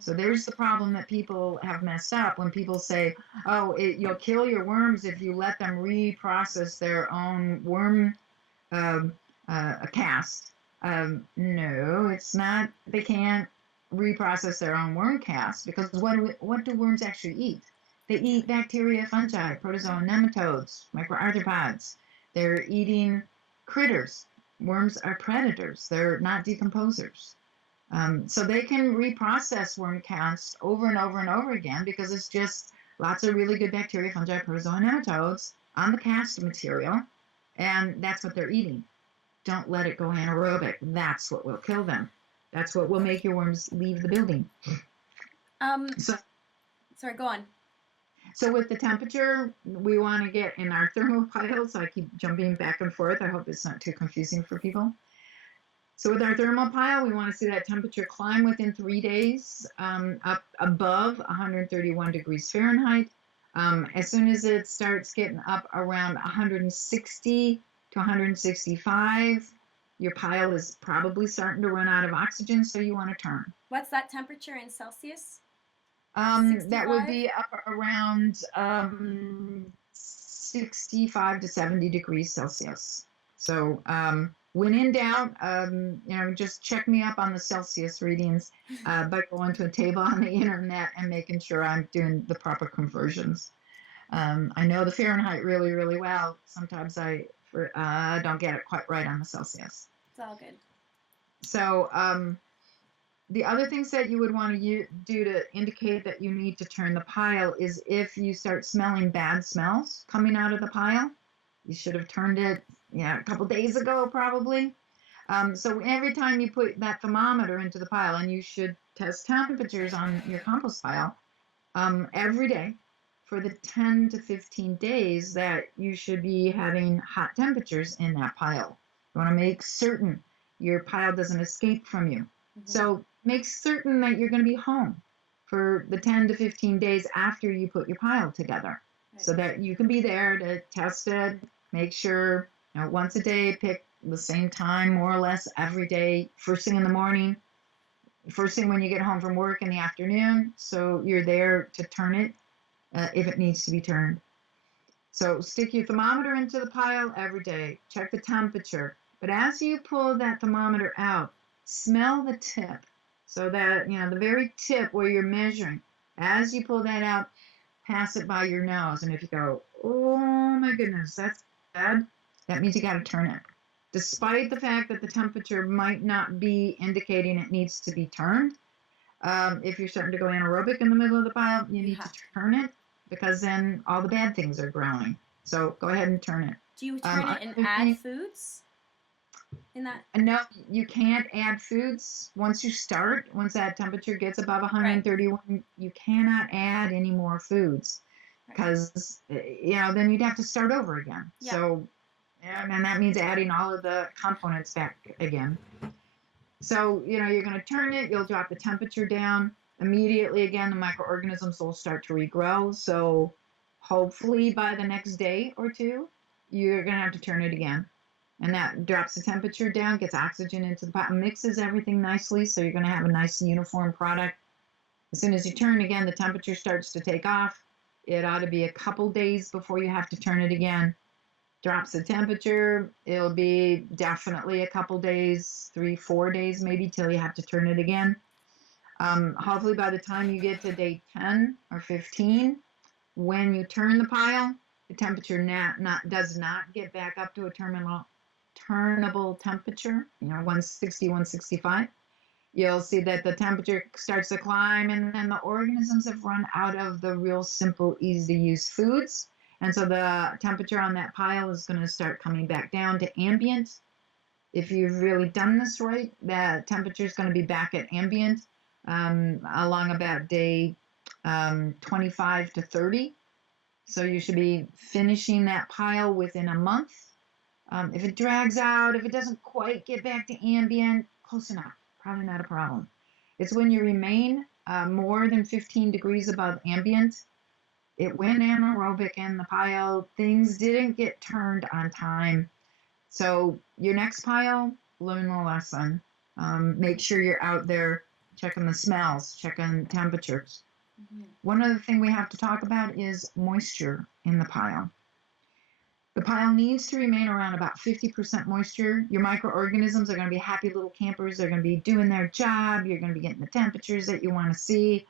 So there's the problem that people have messed up when people say, oh, you'll kill your worms if you let them reprocess their own worm cast. No, it's not. They can't reprocess their own worm cast because what do worms actually eat? They eat bacteria, fungi, protozoa, nematodes, microarthropods. They're eating critters. Worms are predators. They're not decomposers. So they can reprocess worm casts over and over and over again because it's just lots of really good bacteria, fungi, protozoa, and nematodes on the cast material, and that's what they're eating. Don't let it go anaerobic. That's what will kill them. That's what will make your worms leave the building. So, Sorry, go on. so with the temperature, we want to get in our thermopiles. I keep jumping back and forth. I hope it's not too confusing for people. So with our thermopile, we want to see that temperature climb within 3 days, up above 131 degrees Fahrenheit. As soon as it starts getting up around 160 to 165, your pile is probably starting to run out of oxygen, so you want to turn. What's that temperature in Celsius? That would be up around 65 to 70 degrees Celsius. So when in doubt, just check me up on the Celsius readings by going to a table on the internet and making sure I'm doing the proper conversions. I know the Fahrenheit really, really well. Sometimes I don't get it quite right on the Celsius. It's all good. So the other things that you would want to do to indicate that you need to turn the pile is if you start smelling bad smells coming out of the pile. You should have turned it a couple days ago probably. So every time you put that thermometer into the pile, and you should test temperatures on your compost pile every day for the 10 to 15 days that you should be having hot temperatures in that pile. You want to make certain your pile doesn't escape from you. Mm-hmm. So make certain that you're going to be home for the 10 to 15 days after you put your pile together, right, so that you can be there to test it. Make sure once a day, pick the same time more or less every day, first thing in the morning, first thing when you get home from work in the afternoon, so you're there to turn it if it needs to be turned. So stick your thermometer into the pile every day, check the temperature, but as you pull that thermometer out, smell the tip, so that the very tip where you're measuring, as you pull that out, pass it by your nose, and if you go, oh my goodness, that's bad, that means you got to turn it. Despite the fact that the temperature might not be indicating it needs to be turned, if you're starting to go anaerobic in the middle of the pile, you need to turn it, because then all the bad things are growing. So go ahead and turn it. Do you turn it and add foods in that? No, you can't add foods once that temperature gets above 131. Right. You cannot add any more foods, because then you'd have to start over again. Yeah. So, and that means adding all of the components back again. So you're going to turn it. You'll drop the temperature down immediately. Again, the microorganisms will start to regrow. So hopefully by the next day or two, you're going to have to turn it again. And that drops the temperature down, gets oxygen into the pot, mixes everything nicely, so you're going to have a nice uniform product. As soon as you turn again, the temperature starts to take off. It ought to be a couple days before you have to turn it again. Drops the temperature, it'll be definitely a couple days, 3-4 days maybe, till you have to turn it again. Hopefully by the time you get to day 10 or 15, when you turn the pile, the temperature does not get back up to a turnable temperature, 160, 165. You'll see that the temperature starts to climb, and then the organisms have run out of the real simple, easy-to-use foods. And so the temperature on that pile is going to start coming back down to ambient. If you've really done this right, that temperature is going to be back at ambient along about day 25 to 30. So you should be finishing that pile within a month. If it drags out, if it doesn't quite get back to ambient, close enough, probably not a problem. It's when you remain more than 15 degrees above ambient, it went anaerobic in the pile, things didn't get turned on time. So your next pile, learn the lesson. Make sure you're out there checking the smells, checking temperatures. Mm-hmm. One other thing we have to talk about is moisture in the pile. The pile needs to remain around about 50% moisture. Your microorganisms are going to be happy little campers. They're going to be doing their job. You're going to be getting the temperatures that you want to see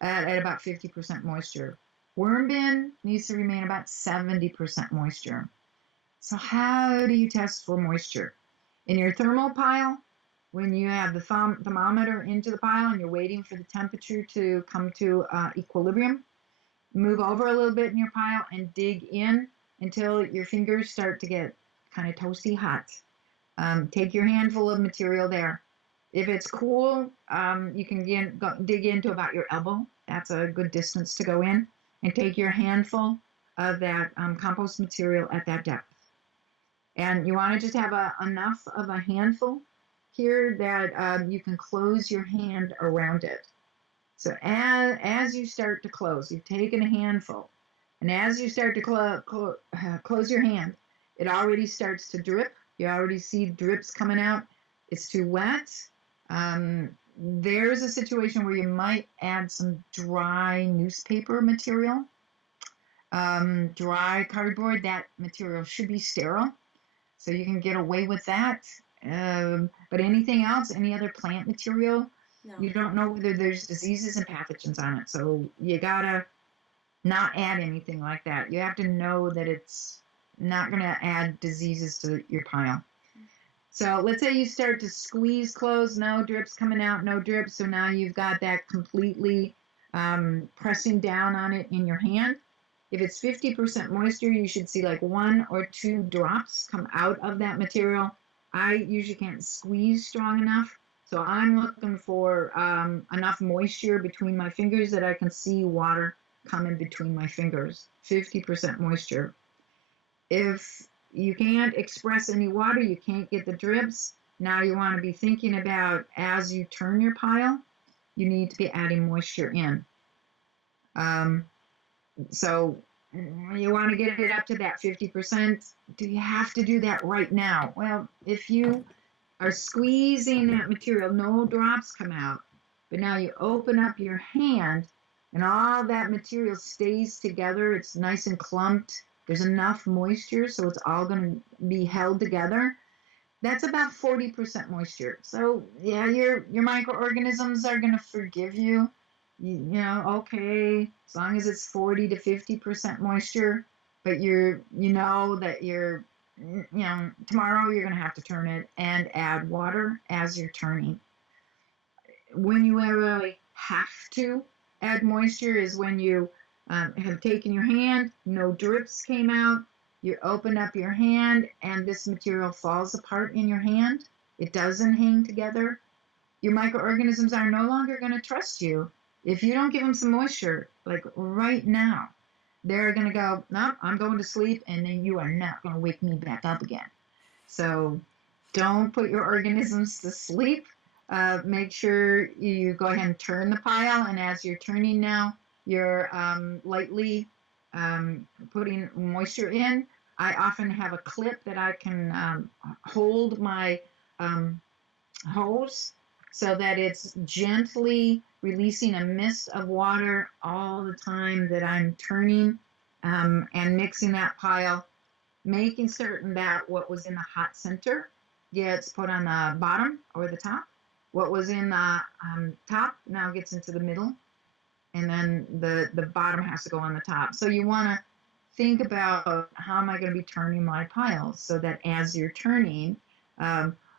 at about 50% moisture. Worm bin needs to remain about 70% moisture. So how do you test for moisture? In your thermal pile, when you have the thermometer into the pile and you're waiting for the temperature to come to equilibrium, move over a little bit in your pile and dig in until your fingers start to get kind of toasty hot. Take your handful of material there. If it's cool, you can dig into about your elbow. That's a good distance to go in. And take your handful of that compost material at that depth. And you want to just have enough of a handful here that you can close your hand around it. So as you start to close, you've taken a handful, and as you start to close your hand, it already starts to drip. You already see drips coming out. It's too wet. There's a situation where you might add some dry newspaper material, dry cardboard. That material should be sterile, so you can get away with that. But anything else, any other plant material, No. you don't know whether there's diseases and pathogens on it. So you gotta not add anything like that. You have to know that it's not gonna add diseases to your pile. So let's say you start to squeeze close, no drips coming out, no drips. So now you've got that completely pressing down on it in your hand. If it's 50% moisture, you should see like 1 or 2 drops come out of that material. I usually can't squeeze strong enough, so I'm looking for enough moisture between my fingers that I can see water coming between my fingers. 50% moisture. If you can't express any water, you can't get the drips, now you want to be thinking about, as you turn your pile, you need to be adding moisture in. So you want to get it up to that 50%. Do you have to do that right now? Well, if you are squeezing that material, no drops come out, but now you open up your hand and all that material stays together. It's nice and clumped. There's enough moisture, so it's all going to be held together. That's about 40% moisture. So yeah, your microorganisms are going to forgive you. You know, okay, as long as it's 40 to 50% moisture, but you know that tomorrow you're going to have to turn it and add water as you're turning. When you really have to add moisture is when you have taken your hand, no drips came out, you open up your hand and this material falls apart in your hand. It doesn't hang together. Your microorganisms are no longer going to trust you. If you don't give them some moisture, like right now, they're going to go, no, I'm going to sleep, and then you are not going to wake me back up again. So don't put your organisms to sleep. Make sure you go ahead and turn the pile, and as you're turning now, you're lightly putting moisture in. I often have a clip that I can hold my hose so that it's gently releasing a mist of water all the time that I'm turning and mixing that pile, making certain that what was in the hot center gets put on the bottom or the top. What was in the top now gets into the middle, and then the bottom has to go on the top. So you want to think about, how am I going to be turning my piles so that as you're turning,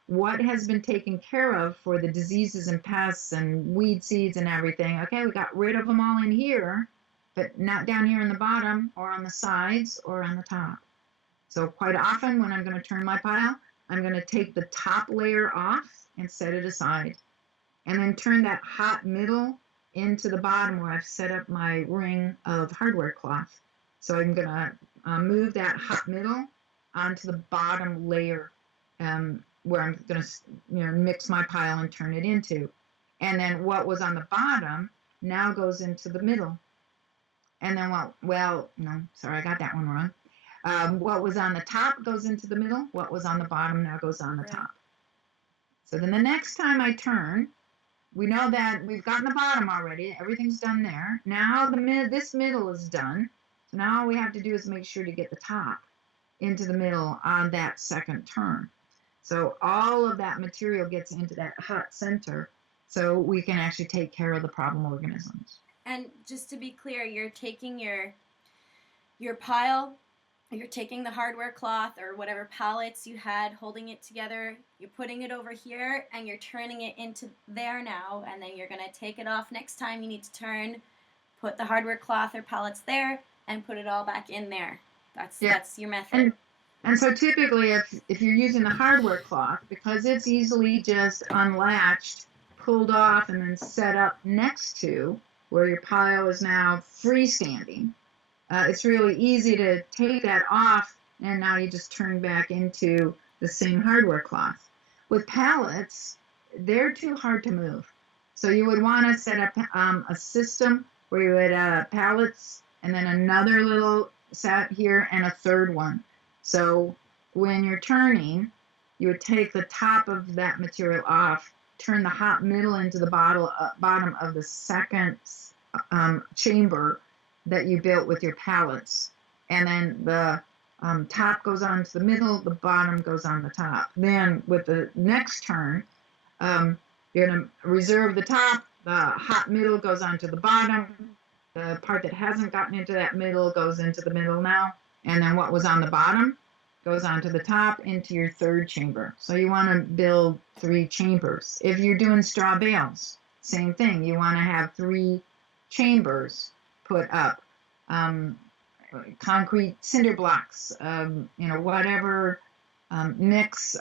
what has been taken care of for the diseases and pests and weed seeds and everything. Okay, we got rid of them all in here, but not down here in the bottom or on the sides or on the top. So quite often when I'm going to turn my pile, I'm going to take the top layer off and set it aside, and then turn that hot middle into the bottom where I've set up my ring of hardware cloth. So I'm going to move that hot middle onto the bottom layer where I'm going to mix my pile and turn it into. And then what was on the bottom now goes into the middle. And then I got that one wrong. What was on the top goes into the middle. What was on the bottom now goes on the top. So then the next time I turn, we know that we've gotten the bottom already. Everything's done there. Now this middle is done. So now all we have to do is make sure to get the top into the middle on that second turn. So all of that material gets into that hot center so we can actually take care of the problem organisms. And just to be clear, you're taking your pile, you're taking the hardware cloth or whatever pallets you had holding it together, you're putting it over here and you're turning it into there now, and then you're going to take it off next time you need to turn put the hardware cloth or pellets there, and put it all back in there. Yeah. That's your method. And so typically if you're using the hardware cloth, because it's easily just unlatched, pulled off, and then set up next to where your pile is now freestanding, it's really easy to take that off, and now you just turn back into the same hardware cloth. With pallets, they're too hard to move. So you would want to set up a system where you would pallets and then another little set here and a third one. So when you're turning, you would take the top of that material off, turn the hot middle into the bottom of the second chamber that you built with your pallets, and then the top goes on to the middle, the bottom goes on the top. Then with the next turn, you're going to reserve the top, the hot middle goes onto the bottom, the part that hasn't gotten into that middle goes into the middle now, and then what was on the bottom goes onto the top into your third chamber. So you want to build 3 chambers. If you're doing straw bales, same thing. You want to have 3 chambers put up, concrete cinder blocks, whatever mix.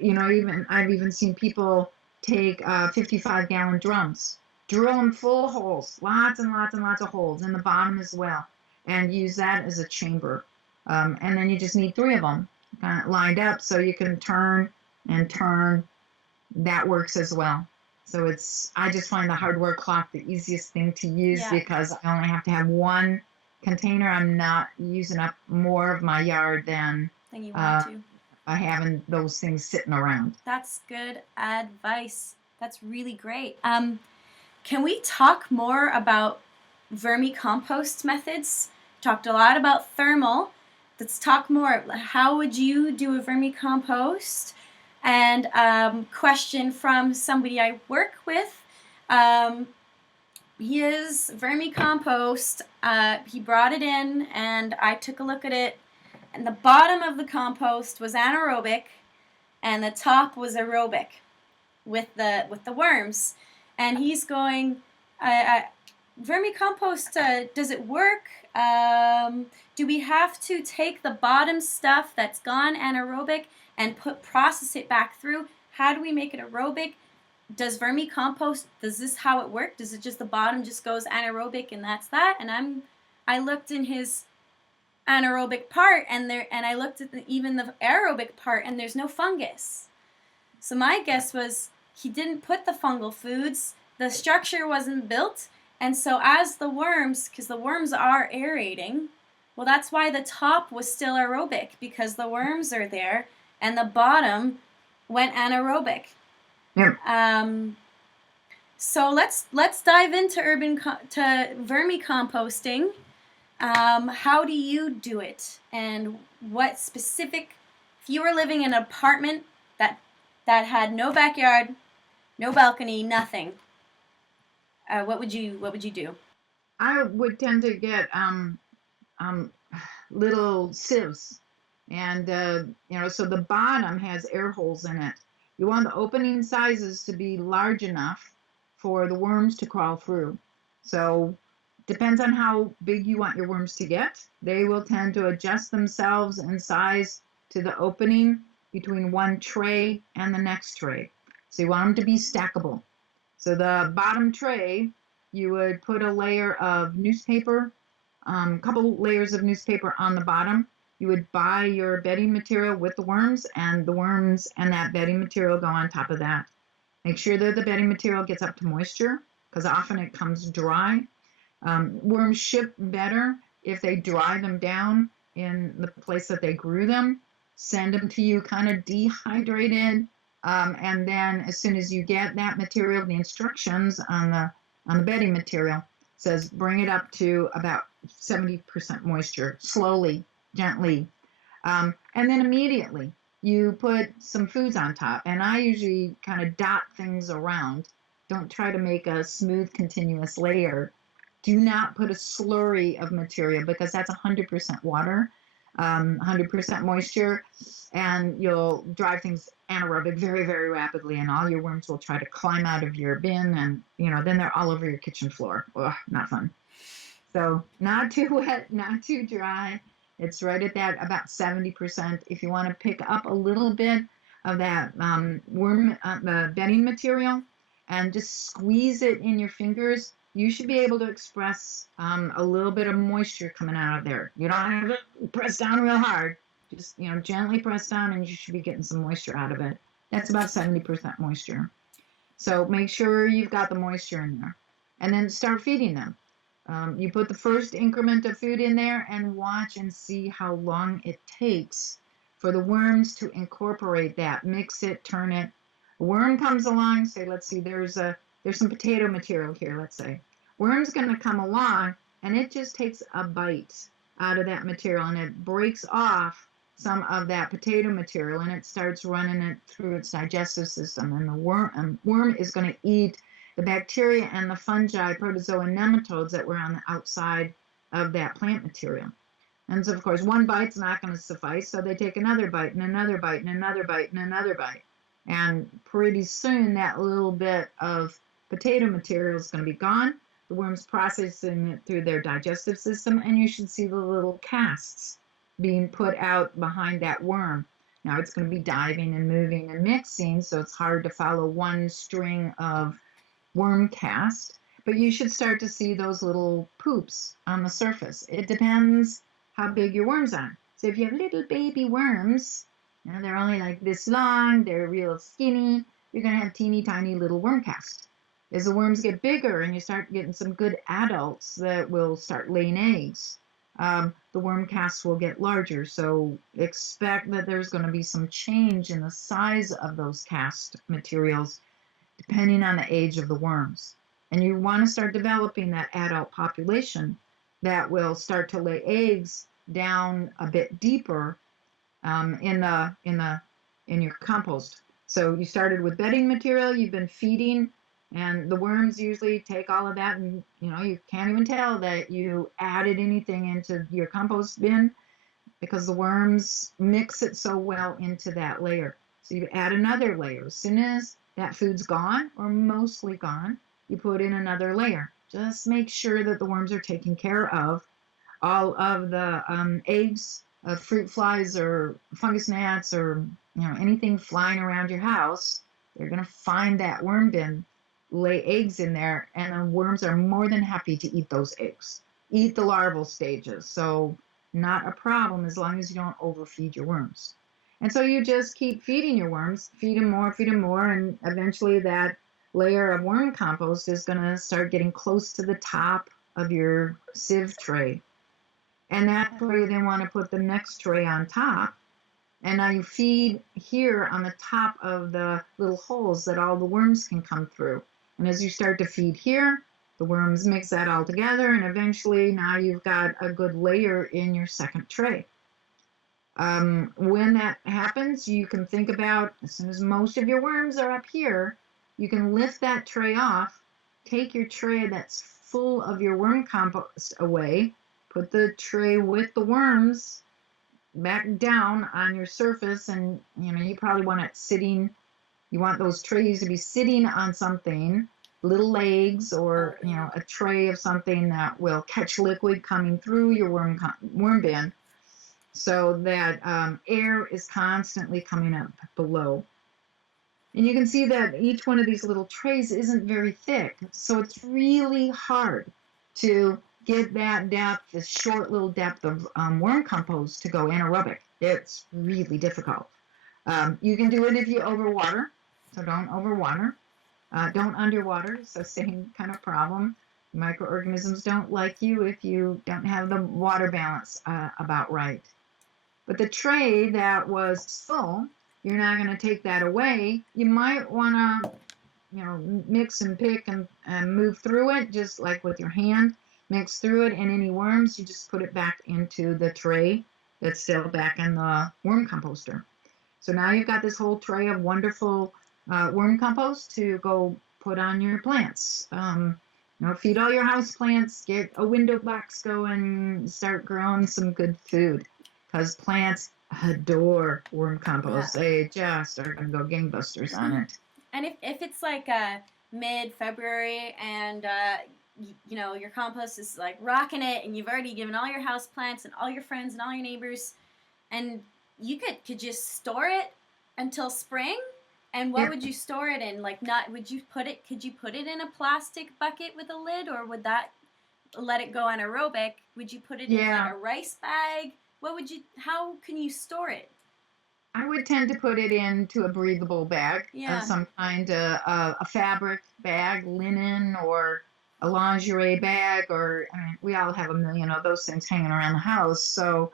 Even I've even seen people take 55-gallon drums, drill them full of holes, lots and lots and lots of holes in the bottom as well, and use that as a chamber. And then you just need 3 of them kind of lined up so you can turn and turn. That works as well. So I just find the hardware cloth the easiest thing to use because I only have to have 1 container. I'm not using up more of my yard than you want to. Having those things sitting around. That's good advice. That's really great. Can we talk more about vermicompost methods? Talked a lot about thermal. Let's talk more. How would you do a vermicompost? And question from somebody I work with. His vermicompost, he brought it in, and I took a look at it. And the bottom of the compost was anaerobic, and the top was aerobic with the worms. And he's going, vermicompost, does it work? Do we have to take the bottom stuff that's gone anaerobic and process it back through? How do we make it aerobic? Does vermicompost, does this how it work? Does it just, the bottom just goes anaerobic and that's that? And I looked in his anaerobic part and I looked at even the aerobic part, and there's no fungus. So my guess was he didn't put the fungal foods, the structure wasn't built, and so as the worms, because the worms are aerating, well, that's why the top was still aerobic, because the worms are there, and the bottom went anaerobic. Yeah. So let's dive into to vermicomposting. How do you do it, and what specific? If you were living in an apartment that had no backyard, no balcony, nothing, what would you do? I would tend to get little sieves, and so the bottom has air holes in it. You want the opening sizes to be large enough for the worms to crawl through. So depends on how big you want your worms to get. They will tend to adjust themselves in size to the opening between one tray and the next tray. So you want them to be stackable. So the bottom tray, you would put a layer of newspaper, couple layers of newspaper on the bottom. You would buy your bedding material with the worms and that bedding material go on top of that. Make sure that the bedding material gets up to moisture, because often it comes dry. Worms ship better if they dry them down in the place that they grew them. Send them to you kind of dehydrated, and then as soon as you get that material, the instructions on the bedding material says bring it up to about 70% moisture, slowly, gently, and then immediately you put some foods on top. And I usually kind of dot things around. Don't try to make a smooth, continuous layer. Do not put a slurry of material, because that's 100% water, 100% moisture, and you'll drive things anaerobic very, very rapidly, and all your worms will try to climb out of your bin, and then they're all over your kitchen floor. Ugh, not fun. So not too wet, not too dry. It's right at that about 70%. If you want to pick up a little bit of that the bedding material, and just squeeze it in your fingers, you should be able to express a little bit of moisture coming out of there. You don't have to press down real hard. Just gently press down, and you should be getting some moisture out of it. That's about 70% moisture. So make sure you've got the moisture in there, and then start feeding them. You put the first increment of food in there and watch and see how long it takes for the worms to incorporate that. Mix it, turn it. A worm comes along, say, let's see, there's some potato material here, let's say. Worm's going to come along, and it just takes a bite out of that material, and it breaks off some of that potato material, and it starts running it through its digestive system, and the worm is going to eat the bacteria and the fungi, protozoa, and nematodes that were on the outside of that plant material. And so, of course, one bite's not going to suffice, so they take another bite and another bite and another bite and another bite. And pretty soon, that little bit of potato material is going to be gone. The worm's processing it through their digestive system, and you should see the little casts being put out behind that worm. Now, it's going to be diving and moving and mixing, so it's hard to follow one string of worm cast, but you should start to see those little poops on the surface. It depends how big your worms are. So if you have little baby worms, they're only like this long, they're real skinny, you're going to have teeny tiny little worm cast. As the worms get bigger and you start getting some good adults that will start laying eggs, the worm casts will get larger. So expect that there's going to be some change in the size of those cast materials depending on the age of the worms. And you want to start developing that adult population that will start to lay eggs down a bit deeper in your compost. So you started with bedding material, you've been feeding, and the worms usually take all of that, and you can't even tell that you added anything into your compost bin because the worms mix it so well into that layer. So you add another layer. As soon as that food's gone or mostly gone, you put in another layer. Just make sure that the worms are taken care of. All of the eggs of fruit flies or fungus gnats or anything flying around your house, they're going to find that worm bin, lay eggs in there, and the worms are more than happy to eat those eggs. Eat the larval stages. So not a problem as long as you don't overfeed your worms. And so you just keep feeding your worms, feed them more, and eventually that layer of worm compost is going to start getting close to the top of your sieve tray. And that's where you then want to put the next tray on top. And now you feed here on the top of the little holes that all the worms can come through. And as you start to feed here, the worms mix that all together, and eventually now you've got a good layer in your second tray. When that happens, you can think about, as soon as most of your worms are up here, you can lift that tray off, take your tray that's full of your worm compost away, put the tray with the worms back down on your surface, and you probably want it sitting, you want those trays to be sitting on something, little legs or a tray of something that will catch liquid coming through your worm bin, so that air is constantly coming up below. And you can see that each one of these little trays isn't very thick, so it's really hard to get that depth, this short little depth of worm compost to go anaerobic. It's really difficult. You can do it if you overwater, so don't overwater. Don't underwater, so same kind of problem. Microorganisms don't like you if you don't have the water balance about right. But the tray that was full, you're not going to take that away. You might want to, mix and pick and move through it, just like with your hand. Mix through it, and any worms, you just put it back into the tray that's still back in the worm composter. So now you've got this whole tray of wonderful worm compost to go put on your plants. Feed all your house plants, get a window box going, start growing some good food. Because plants adore worm compost. Yeah. They just are going to go gangbusters on it. And if it's like mid-February and you know, your compost is like rocking it, and you've already given all your house plants and all your friends and all your neighbors, and you could just store it until spring. And what Yep. would you store it in? Like, not would you put it? Could you put it in a plastic bucket with a lid, or would that let it go anaerobic? Would you put it in like Yeah. a rice bag? What would you? How can you store it? I would tend to put it into a breathable bag of Yeah. some kind, a fabric bag, linen, or a lingerie bag, or I mean, we all have a million of those things hanging around the house. So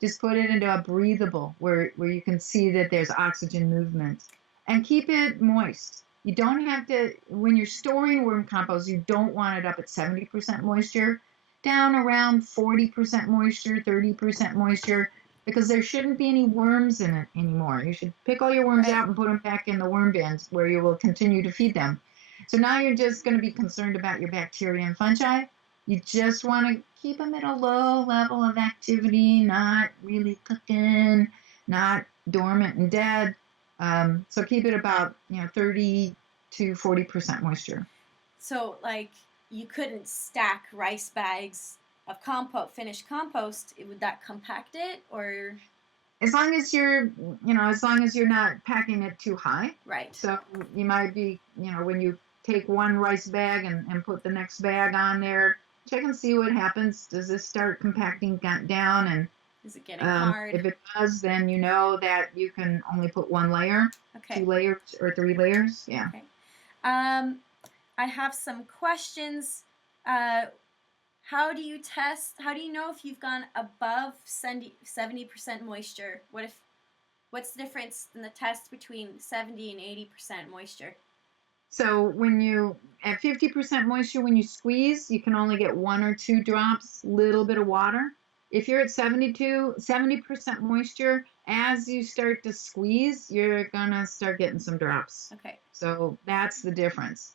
just put it into a breathable where you can see that there's oxygen movement, and keep it moist. You don't have to, when you're storing worm compost, you don't want it up at 70% moisture, down around 40% moisture, 30% moisture, because there shouldn't be any worms in it anymore. You should pick all your worms Right. out and put them back in the worm bins where you will continue to feed them. So now you're just going to be concerned about your bacteria and fungi. You just want to keep them at a low level of activity, not really cooking, not dormant and dead. So keep it about 30 to 40% moisture. So, like, you couldn't stack rice bags of compost, finished compost. Would that compact it, or As long as as long as you're not packing it too high. right? So you might be, when you take one rice bag and put the next bag on there, check and see what happens. Does this start compacting down? And Is it getting hard? if it does, then you know that you can only put one layer, Okay. 2 layers, or 3 layers. Yeah. Okay. I have some questions. How do you test? How do you know if you've gone above 70% moisture? What's the difference in the test between 70 and 80% moisture? So when you at 50% moisture, when you squeeze, you can only get 1 or 2 drops, little bit of water. If you're at 70% moisture, as you start to squeeze, you're gonna start getting some drops. Okay. So that's the difference.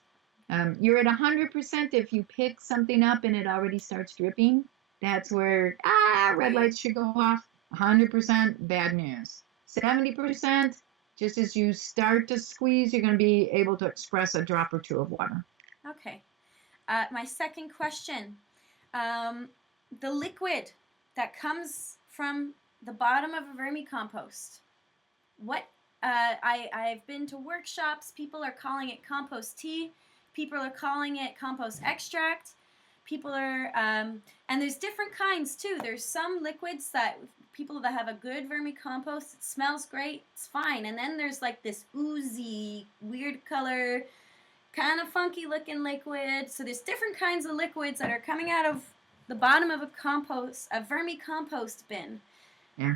You're at 100% if you pick something up and it already starts dripping. That's where red lights should go off. 100% bad news. 70%, just as you start to squeeze, you're going to be able to express a drop or 2 of water. Okay. My second question, the liquid that comes from the bottom of a vermicompost. What I've been to workshops. People are calling it compost tea. People are calling it compost extract. People are, and there's different kinds too. There's some liquids that people that have a good vermicompost, it smells great, it's fine. And then there's like this oozy, weird color, kind of funky looking liquid. So there's different kinds of liquids that are coming out of the bottom of a vermicompost bin. Yeah.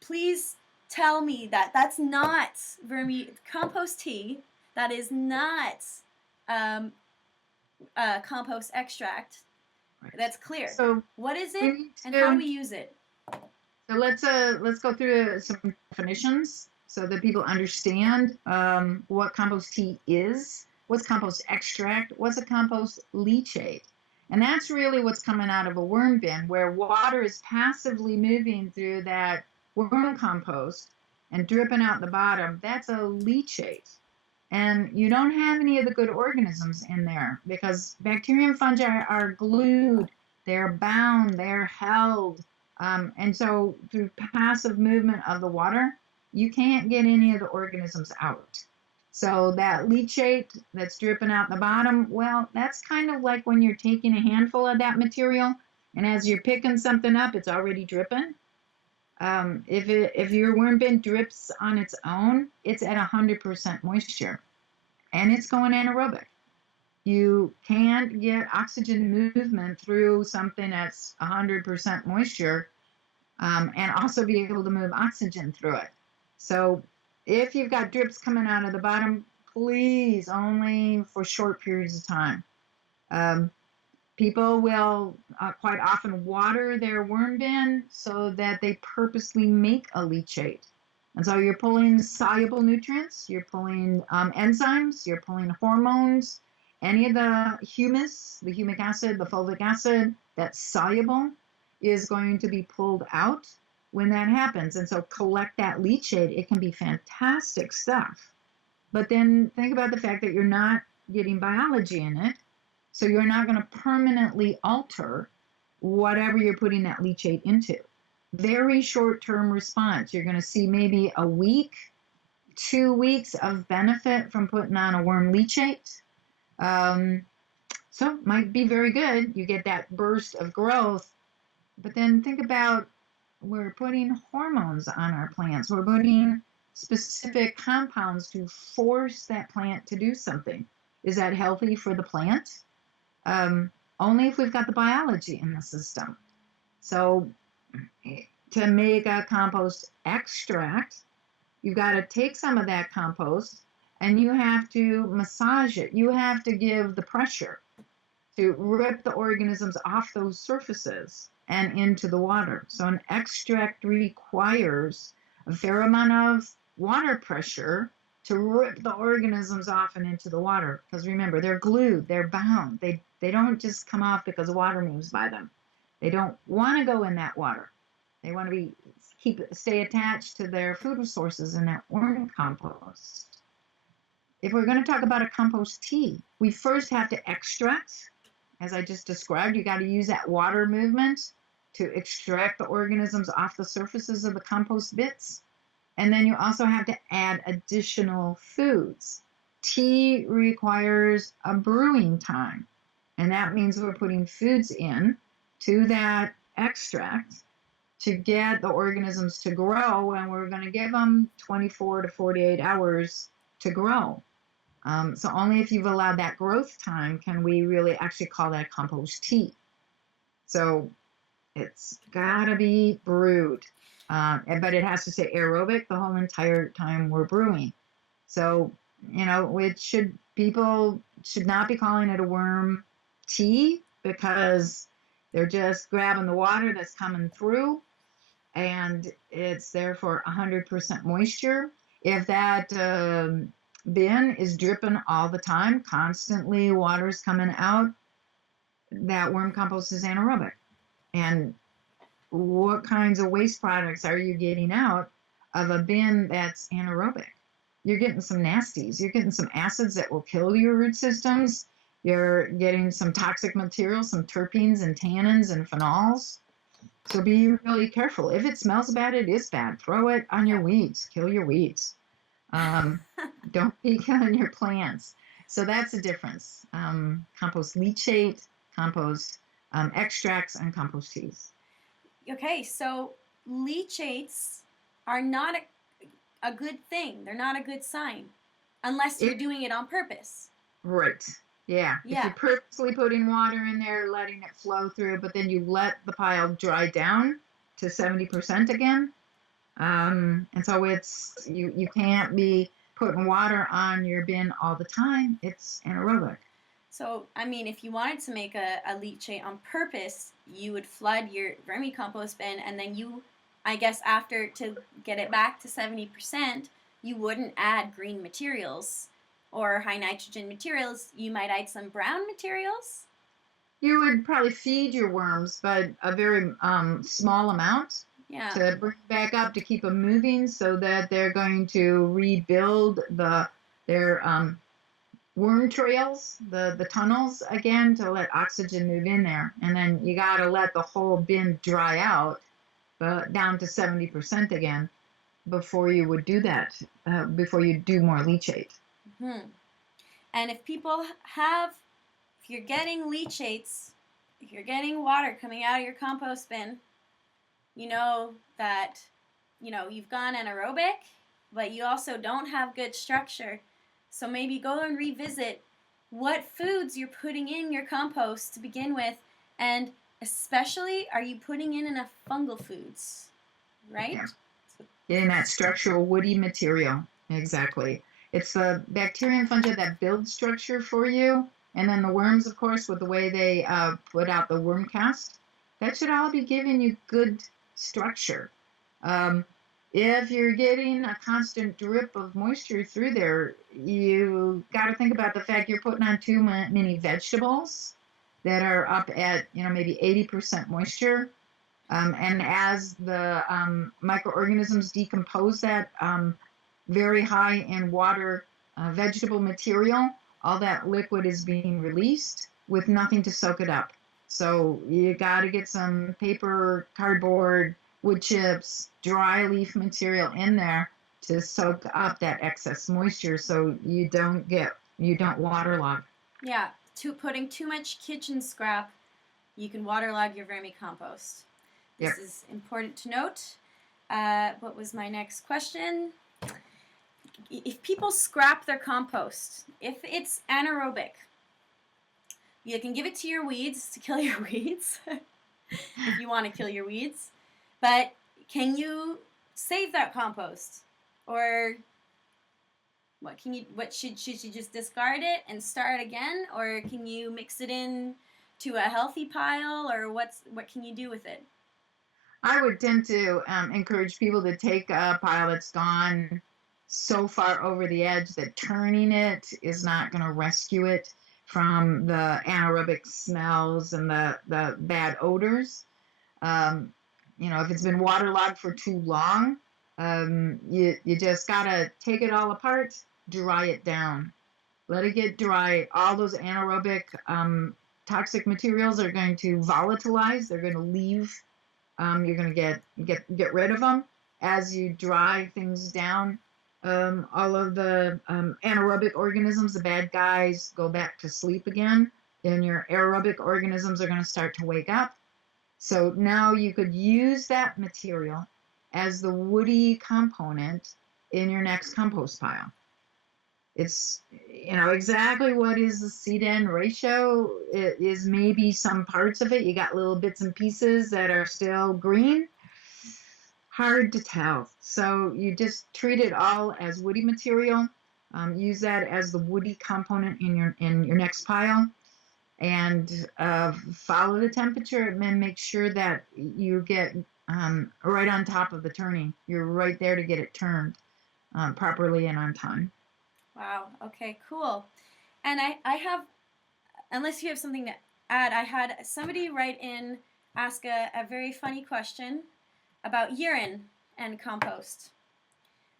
Please tell me that that's not compost tea. That is not compost extract. Right. That's clear. So what is it, and how do we use it? So let's go through some definitions so that people understand what compost tea is, what's compost extract, what's a compost leachate. And that's really what's coming out of a worm bin, where water is passively moving through that worm compost and dripping out the bottom. That's a leachate. And you don't have any of the good organisms in there because bacteria and fungi are glued, they're bound, they're held. And so through passive movement of the water, you can't get any of the organisms out. So that leachate that's dripping out the bottom, well, that's kind of like when you're taking a handful of that material, and as you're picking something up, it's already dripping. If your worm bin drips on its own, it's at 100% moisture, and it's going anaerobic. You can't get oxygen movement through something that's 100% moisture, and also be able to move oxygen through it. So if you've got drips coming out of the bottom, please only for short periods of time. People will quite often water their worm bin so that they purposely make a leachate. And so you're pulling soluble nutrients, you're pulling enzymes, you're pulling hormones, any of the humus, the humic acid, the fulvic acid that's soluble is going to be pulled out when that happens. And so collect that leachate. It can be fantastic stuff. But then think about the fact that you're not getting biology in it. So you're not going to permanently alter whatever you're putting that leachate into. Very short-term response. You're going to see maybe a week, 2 weeks of benefit from putting on a worm leachate. So it might be very good. You get that burst of growth. But then think about, we're putting hormones on our plants. We're putting specific compounds to force that plant to do something. Is that healthy for the plant? Only if we've got the biology in the system. So to make a compost extract, you've got to take some of that compost and you have to massage it. You have to give the pressure to rip the organisms off those surfaces and into the water. So an extract requires a fair amount of water pressure to rip the organisms off and into the water. Because remember, they're glued, they're bound. They don't just come off because water moves by them. They don't want to go in that water. They want to stay attached to their food sources in that worm compost. If we're going to talk about a compost tea, we first have to extract. As I just described, you got to use that water movement to extract the organisms off the surfaces of the compost bits. And then you also have to add additional foods. Tea requires a brewing time. And that means we're putting foods in to that extract to get the organisms to grow. And we're going to give them 24 to 48 hours to grow. So only if you've allowed that growth time can we really actually call that compost tea. So it's got to be brewed, but it has to stay aerobic the whole entire time we're brewing. So, people should not be calling it a worm tea because they're just grabbing the water that's coming through and it's therefore 100% moisture. If that bin is dripping all the time, constantly water's coming out, that worm compost is anaerobic. And what kinds of waste products are you getting out of a bin that's anaerobic? You're getting some nasties. You're getting some acids that will kill your root systems. You're getting some toxic materials, some terpenes and tannins and phenols. So be really careful. If it smells bad, it is bad. Throw it on your weeds. Kill your weeds. Don't be killing your plants. So that's the difference. Compost leachate, compost extracts, and compost teas. Okay, so leachates are not a good thing. They're not a good sign unless you're doing it on purpose. Right. Yeah. If you're purposely putting water in there, letting it flow through, but then you let the pile dry down to 70% again. And so it's you can't be putting water on your bin all the time. It's anaerobic. So, I mean, if you wanted to make a leachate on purpose, you would flood your vermicompost bin, and then I guess after, to get it back to 70%, you wouldn't add green materials or high nitrogen materials. You might add some brown materials. You would probably feed your worms, but a very small amount. Yeah. To bring back up to keep them moving so that they're going to rebuild their worm trails, the tunnels again, to let oxygen move in there. And then you got to let the whole bin dry out down to 70% again before you would do that, before you do more leachate. Mm-hmm. And if you're getting leachates, if you're getting water coming out of your compost bin, you know that, you've gone anaerobic, but you also don't have good structure. So maybe go and revisit what foods you're putting in your compost to begin with, and especially, are you putting in enough fungal foods, right? Yeah. Getting that structural woody material. Exactly. It's the bacteria and fungi that build structure for you, and then the worms, of course, with the way they put out the worm cast. That should all be giving you good structure. If you're getting a constant drip of moisture through there, you got to think about the fact you're putting on too many vegetables that are up at maybe 80% moisture. And as the microorganisms decompose that very high in water vegetable material, all that liquid is being released. with nothing to soak it up. So you got to get some paper, cardboard, wood chips, dry leaf material in there to soak up that excess moisture so you don't waterlog. Yeah, putting too much kitchen scrap, you can waterlog your vermicompost. This Yep. is important to note. What was my next question? If people scrap their compost, if it's anaerobic, you can give it to your weeds to kill your weeds if you want to kill your weeds. But can you save that compost? Or should you just discard it and start again, or can you mix it in to a healthy pile, or what can you do with it? I would tend to encourage people to take a pile that's gone so far over the edge that turning it is not going to rescue it from the anaerobic smells and the bad odors. If it's been waterlogged for too long, you just got to take it all apart, dry it down. Let it get dry. All those anaerobic toxic materials are going to volatilize. They're going to leave. You're going to get rid of them as you dry things down. All of the anaerobic organisms, the bad guys, go back to sleep again, and your aerobic organisms are going to start to wake up. So now you could use that material as the woody component in your next compost pile. It's, exactly what is the seed-end ratio. It is maybe some parts of it. You got little bits and pieces that are still green. Hard to tell. So you just treat it all as woody material. Use that as the woody component in your next pile, and follow the temperature and make sure that you get right on top of the turning. You're right there to get it turned properly and on time. Wow. Okay, cool. And I have, unless you have something to add, I had somebody write in, ask a very funny question about urine and compost.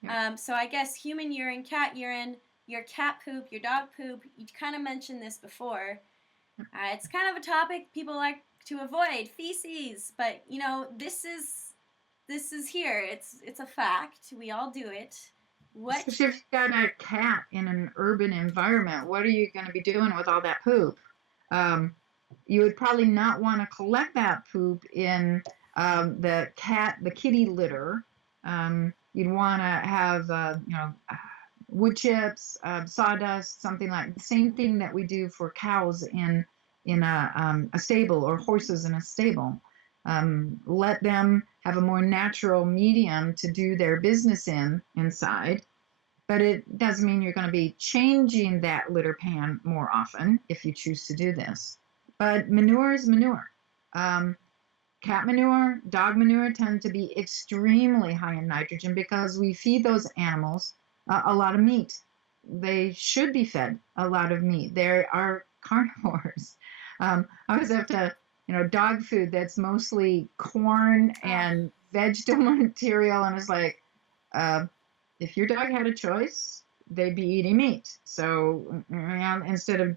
Yeah. So I guess human urine, cat urine, your cat poop, your dog poop, you kind of mentioned this before. It's kind of a topic people like to avoid, feces, but this is here. It's a fact. We all do it. Especially if you've got a cat in an urban environment, what are you going to be doing with all that poop? You would probably not want to collect that poop in the kitty litter. You'd want to have, wood chips, sawdust, something like the same thing that we do for cows in a stable, or horses in a stable. Let them have a more natural medium to do their business inside. But it doesn't mean you're going to be changing that litter pan more often if you choose to do this. But manure is manure. Cat manure, dog manure tend to be extremely high in nitrogen because we feed those animals a lot of meat. They should be fed a lot of meat. They are carnivores. I always have to, dog food that's mostly corn and vegetable material, and it's like, if your dog had a choice, they'd be eating meat. So instead of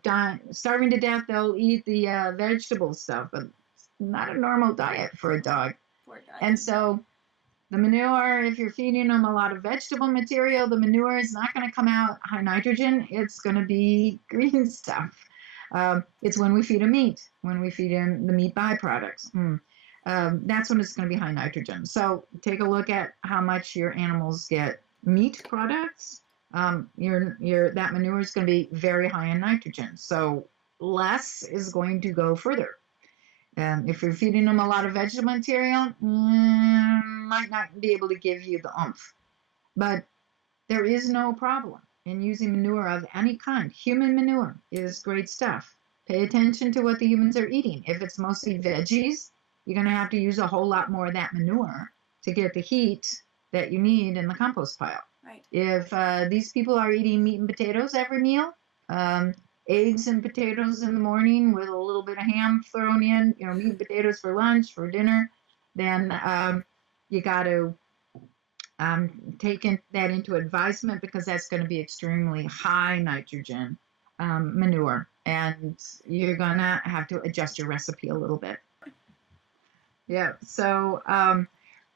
starving to death, they'll eat the vegetable stuff, but it's not a normal diet for a dog. And so the manure, if you're feeding them a lot of vegetable material, the manure is not going to come out high nitrogen. It's going to be green stuff. It's when we feed them meat, when we feed them the meat byproducts. That's when it's going to be high nitrogen. So take a look at how much your animals get meat products. That manure is going to be very high in nitrogen. So less is going to go further. If you're feeding them a lot of vegetable material, might not be able to give you the oomph. But there is no problem in using manure of any kind. Human manure is great stuff. Pay attention to what the humans are eating. If it's mostly veggies, you're going to have to use a whole lot more of that manure to get the heat that you need in the compost pile. Right. If these people are eating meat and potatoes every meal, eggs and potatoes in the morning with a little bit of ham thrown in, meat and potatoes for lunch, for dinner, then you got to take that into advisement, because that's going to be extremely high nitrogen manure. and you're gonna have to adjust your recipe a little bit. Yeah. So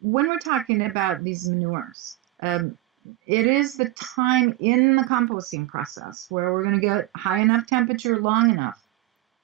when we're talking about these manures, it is the time in the composting process where we're going to get high enough temperature long enough,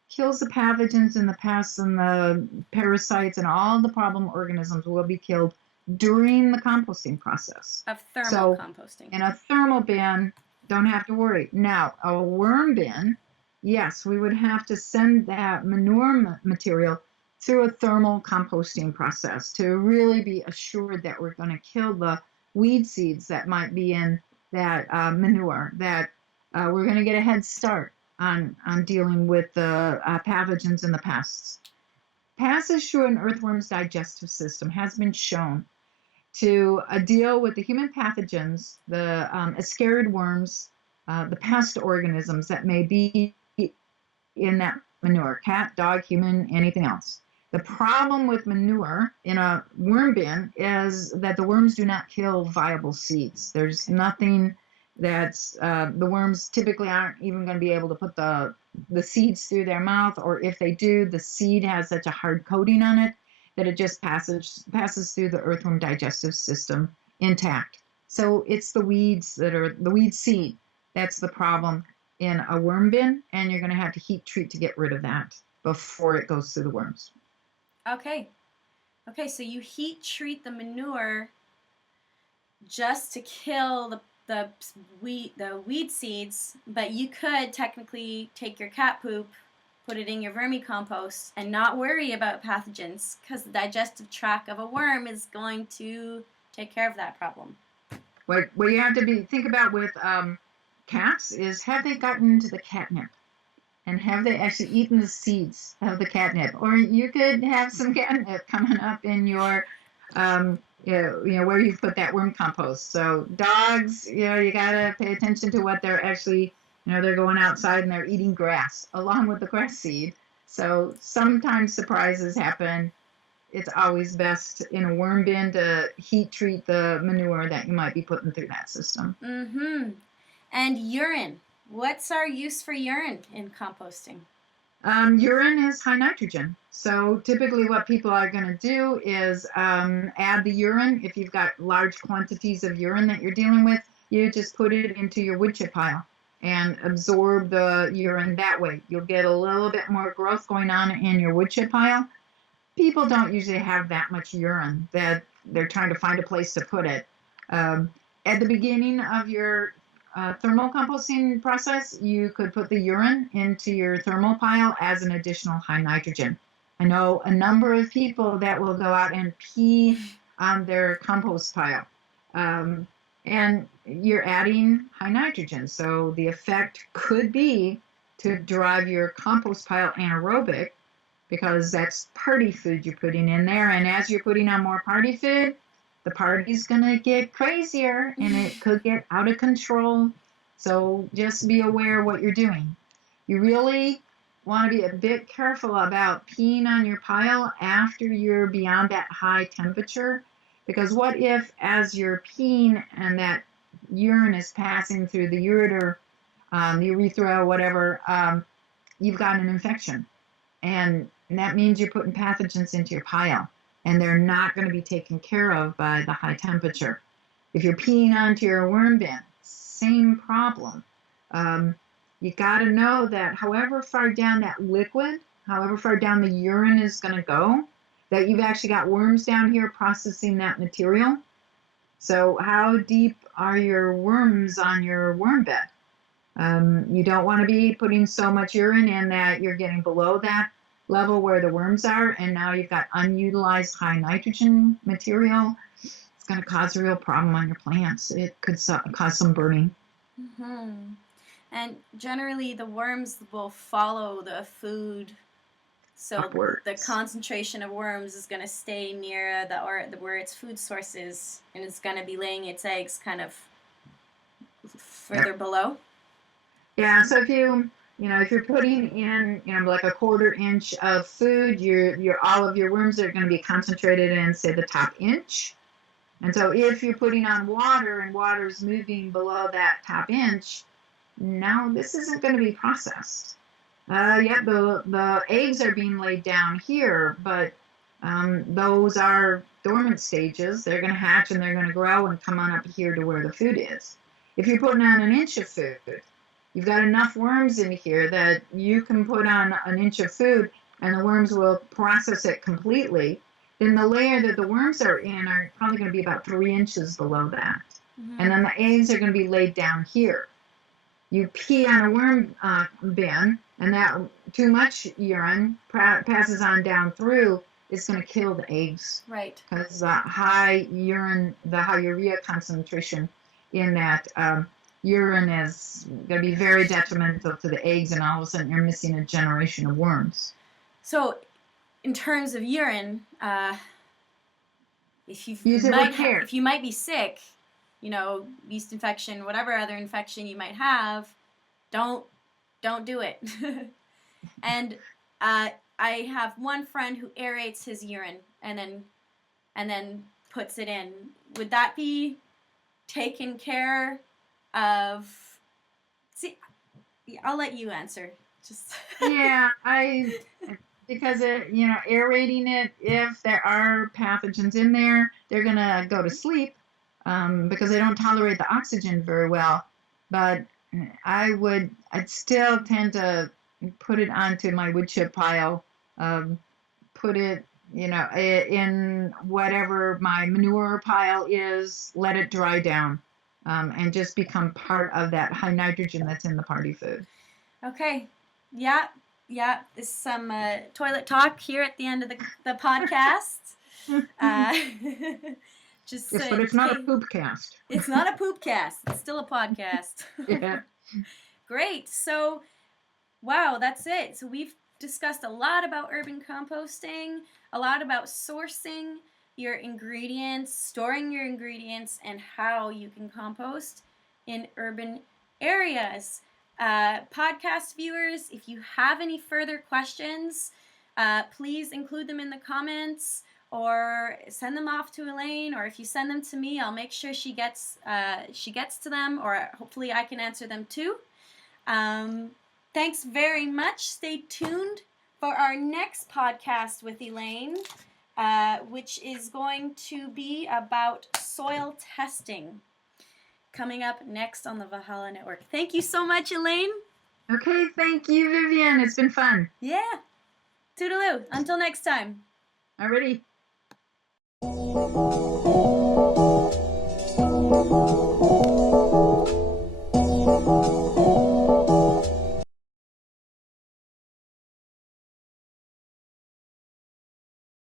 kills the pathogens and the pests and the parasites, and all the problem organisms will be killed during the composting process. Of thermal So composting. in a thermal bin, don't have to worry. Now, a worm bin, yes, we would have to send that manure material through a thermal composting process to really be assured that we're going to kill the weed seeds that might be in that manure, that we're going to get a head start on dealing with the pathogens and the pests. Passage through an earthworm's digestive system has been shown to deal with the human pathogens, the ascarid worms, the pest organisms that may be in that manure, cat, dog, human, anything else. The problem with manure in a worm bin is that the worms do not kill viable seeds. There's nothing that's, the worms typically aren't even going to be able to put the seeds through their mouth, or if they do, the seed has such a hard coating on it that it just passes through the earthworm digestive system intact. So it's the weeds that are the weed seed that's the problem in a worm bin, and you're going to have to heat treat to get rid of that before it goes through the worms. Okay. Okay, so you heat treat the manure just to kill the weed seeds, but you could technically take your cat poop, put it in your vermicompost, and not worry about pathogens, because the digestive tract of a worm is going to take care of that problem. What you have to think about with cats is, have they gotten into the catnip? And have they actually eaten the seeds of the catnip? Or you could have some catnip coming up in your, where you've put that worm compost. So dogs, you gotta pay attention to what they're actually, they're going outside and they're eating grass along with the grass seed. So sometimes surprises happen. It's always best in a worm bin to heat treat the manure that you might be putting through that system. Mm-hmm. And urine. What's our use for urine in composting? Urine is high nitrogen. So typically what people are going to do is add the urine. If you've got large quantities of urine that you're dealing with, you just put it into your wood chip pile and absorb the urine that way. You'll get a little bit more growth going on in your wood chip pile. People don't usually have that much urine that they're trying to find a place to put it. At the beginning of your thermal composting process, you could put the urine into your thermal pile as an additional high nitrogen. I know a number of people that will go out and pee on their compost pile. And you're adding high nitrogen. So the effect could be to drive your compost pile anaerobic, because that's party food you're putting in there. And as you're putting on more party food, the party's going to get crazier and it could get out of control. So just be aware of what you're doing. You really want to be a bit careful about peeing on your pile after you're beyond that high temperature, because what if, as you're peeing and that urine is passing through the ureter, the urethra, whatever, you've got an infection. And that means you're putting pathogens into your pile, and they're not going to be taken care of by the high temperature. If you're peeing onto your worm bin, same problem. You got to know that however far down that liquid, however far down the urine is going to go, that you've actually got worms down here processing that material. So how deep are your worms on your worm bed? You don't want to be putting so much urine in that you're getting below that level where the worms are, and now you've got unutilized high nitrogen material. It's going to cause a real problem on your plants. It could cause some burning. Mm-hmm. And generally the worms will follow the food, so Upwards. the concentration of worms is going to stay near where its food source is, and it's going to be laying its eggs kind of further below. Yeah, so if you're putting in, like a 1/4 inch of food, all of your worms are going to be concentrated in, say, the top inch. And so if you're putting on water and water's moving below that top inch, now this isn't going to be processed. Yeah, the eggs are being laid down here, but those are dormant stages. They're going to hatch and they're going to grow and come on up here to where the food is. If you're putting on an inch of food, you've got enough worms in here that you can put on an inch of food and the worms will process it completely. Then the layer that the worms are in are probably going to be about 3 inches below that. And then the eggs are going to be laid down here. You pee on a worm bin, and that too much urine passes on down through. It's going to kill the eggs. Right. Because the high urea concentration in that urine is going to be very detrimental to the eggs, and all of a sudden you're missing a generation of worms. So, in terms of urine, if you might be sick, yeast infection, whatever other infection you might have, don't do it. And I have one friend who aerates his urine and then puts it in. Would that be taken care of? See, I'll let you answer. Just yeah, because aerating it, if there are pathogens in there, they're gonna go to sleep because they don't tolerate the oxygen very well. But I'd still tend to put it onto my wood chip pile, put it, in whatever my manure pile is, let it dry down, and just become part of that high nitrogen that's in the party food. Okay. Yeah. This is some toilet talk here at the end of the podcast. But it's not a poop cast. It's not a poop cast. It's still a podcast. Yeah. Great. So, wow, that's it. So we've discussed a lot about urban composting, a lot about sourcing your ingredients, storing your ingredients, and how you can compost in urban areas. Podcast viewers, if you have any further questions, please include them in the comments or send them off to Elaine, or if you send them to me, I'll make sure she gets to them, or hopefully I can answer them too. Thanks very much. Stay tuned for our next podcast with Elaine, which is going to be about soil testing. Coming up next on the Valhalla Network. Thank you so much, Elaine. Okay, thank you, Vivian. It's been fun. Yeah. Toodaloo. Until next time. Alrighty.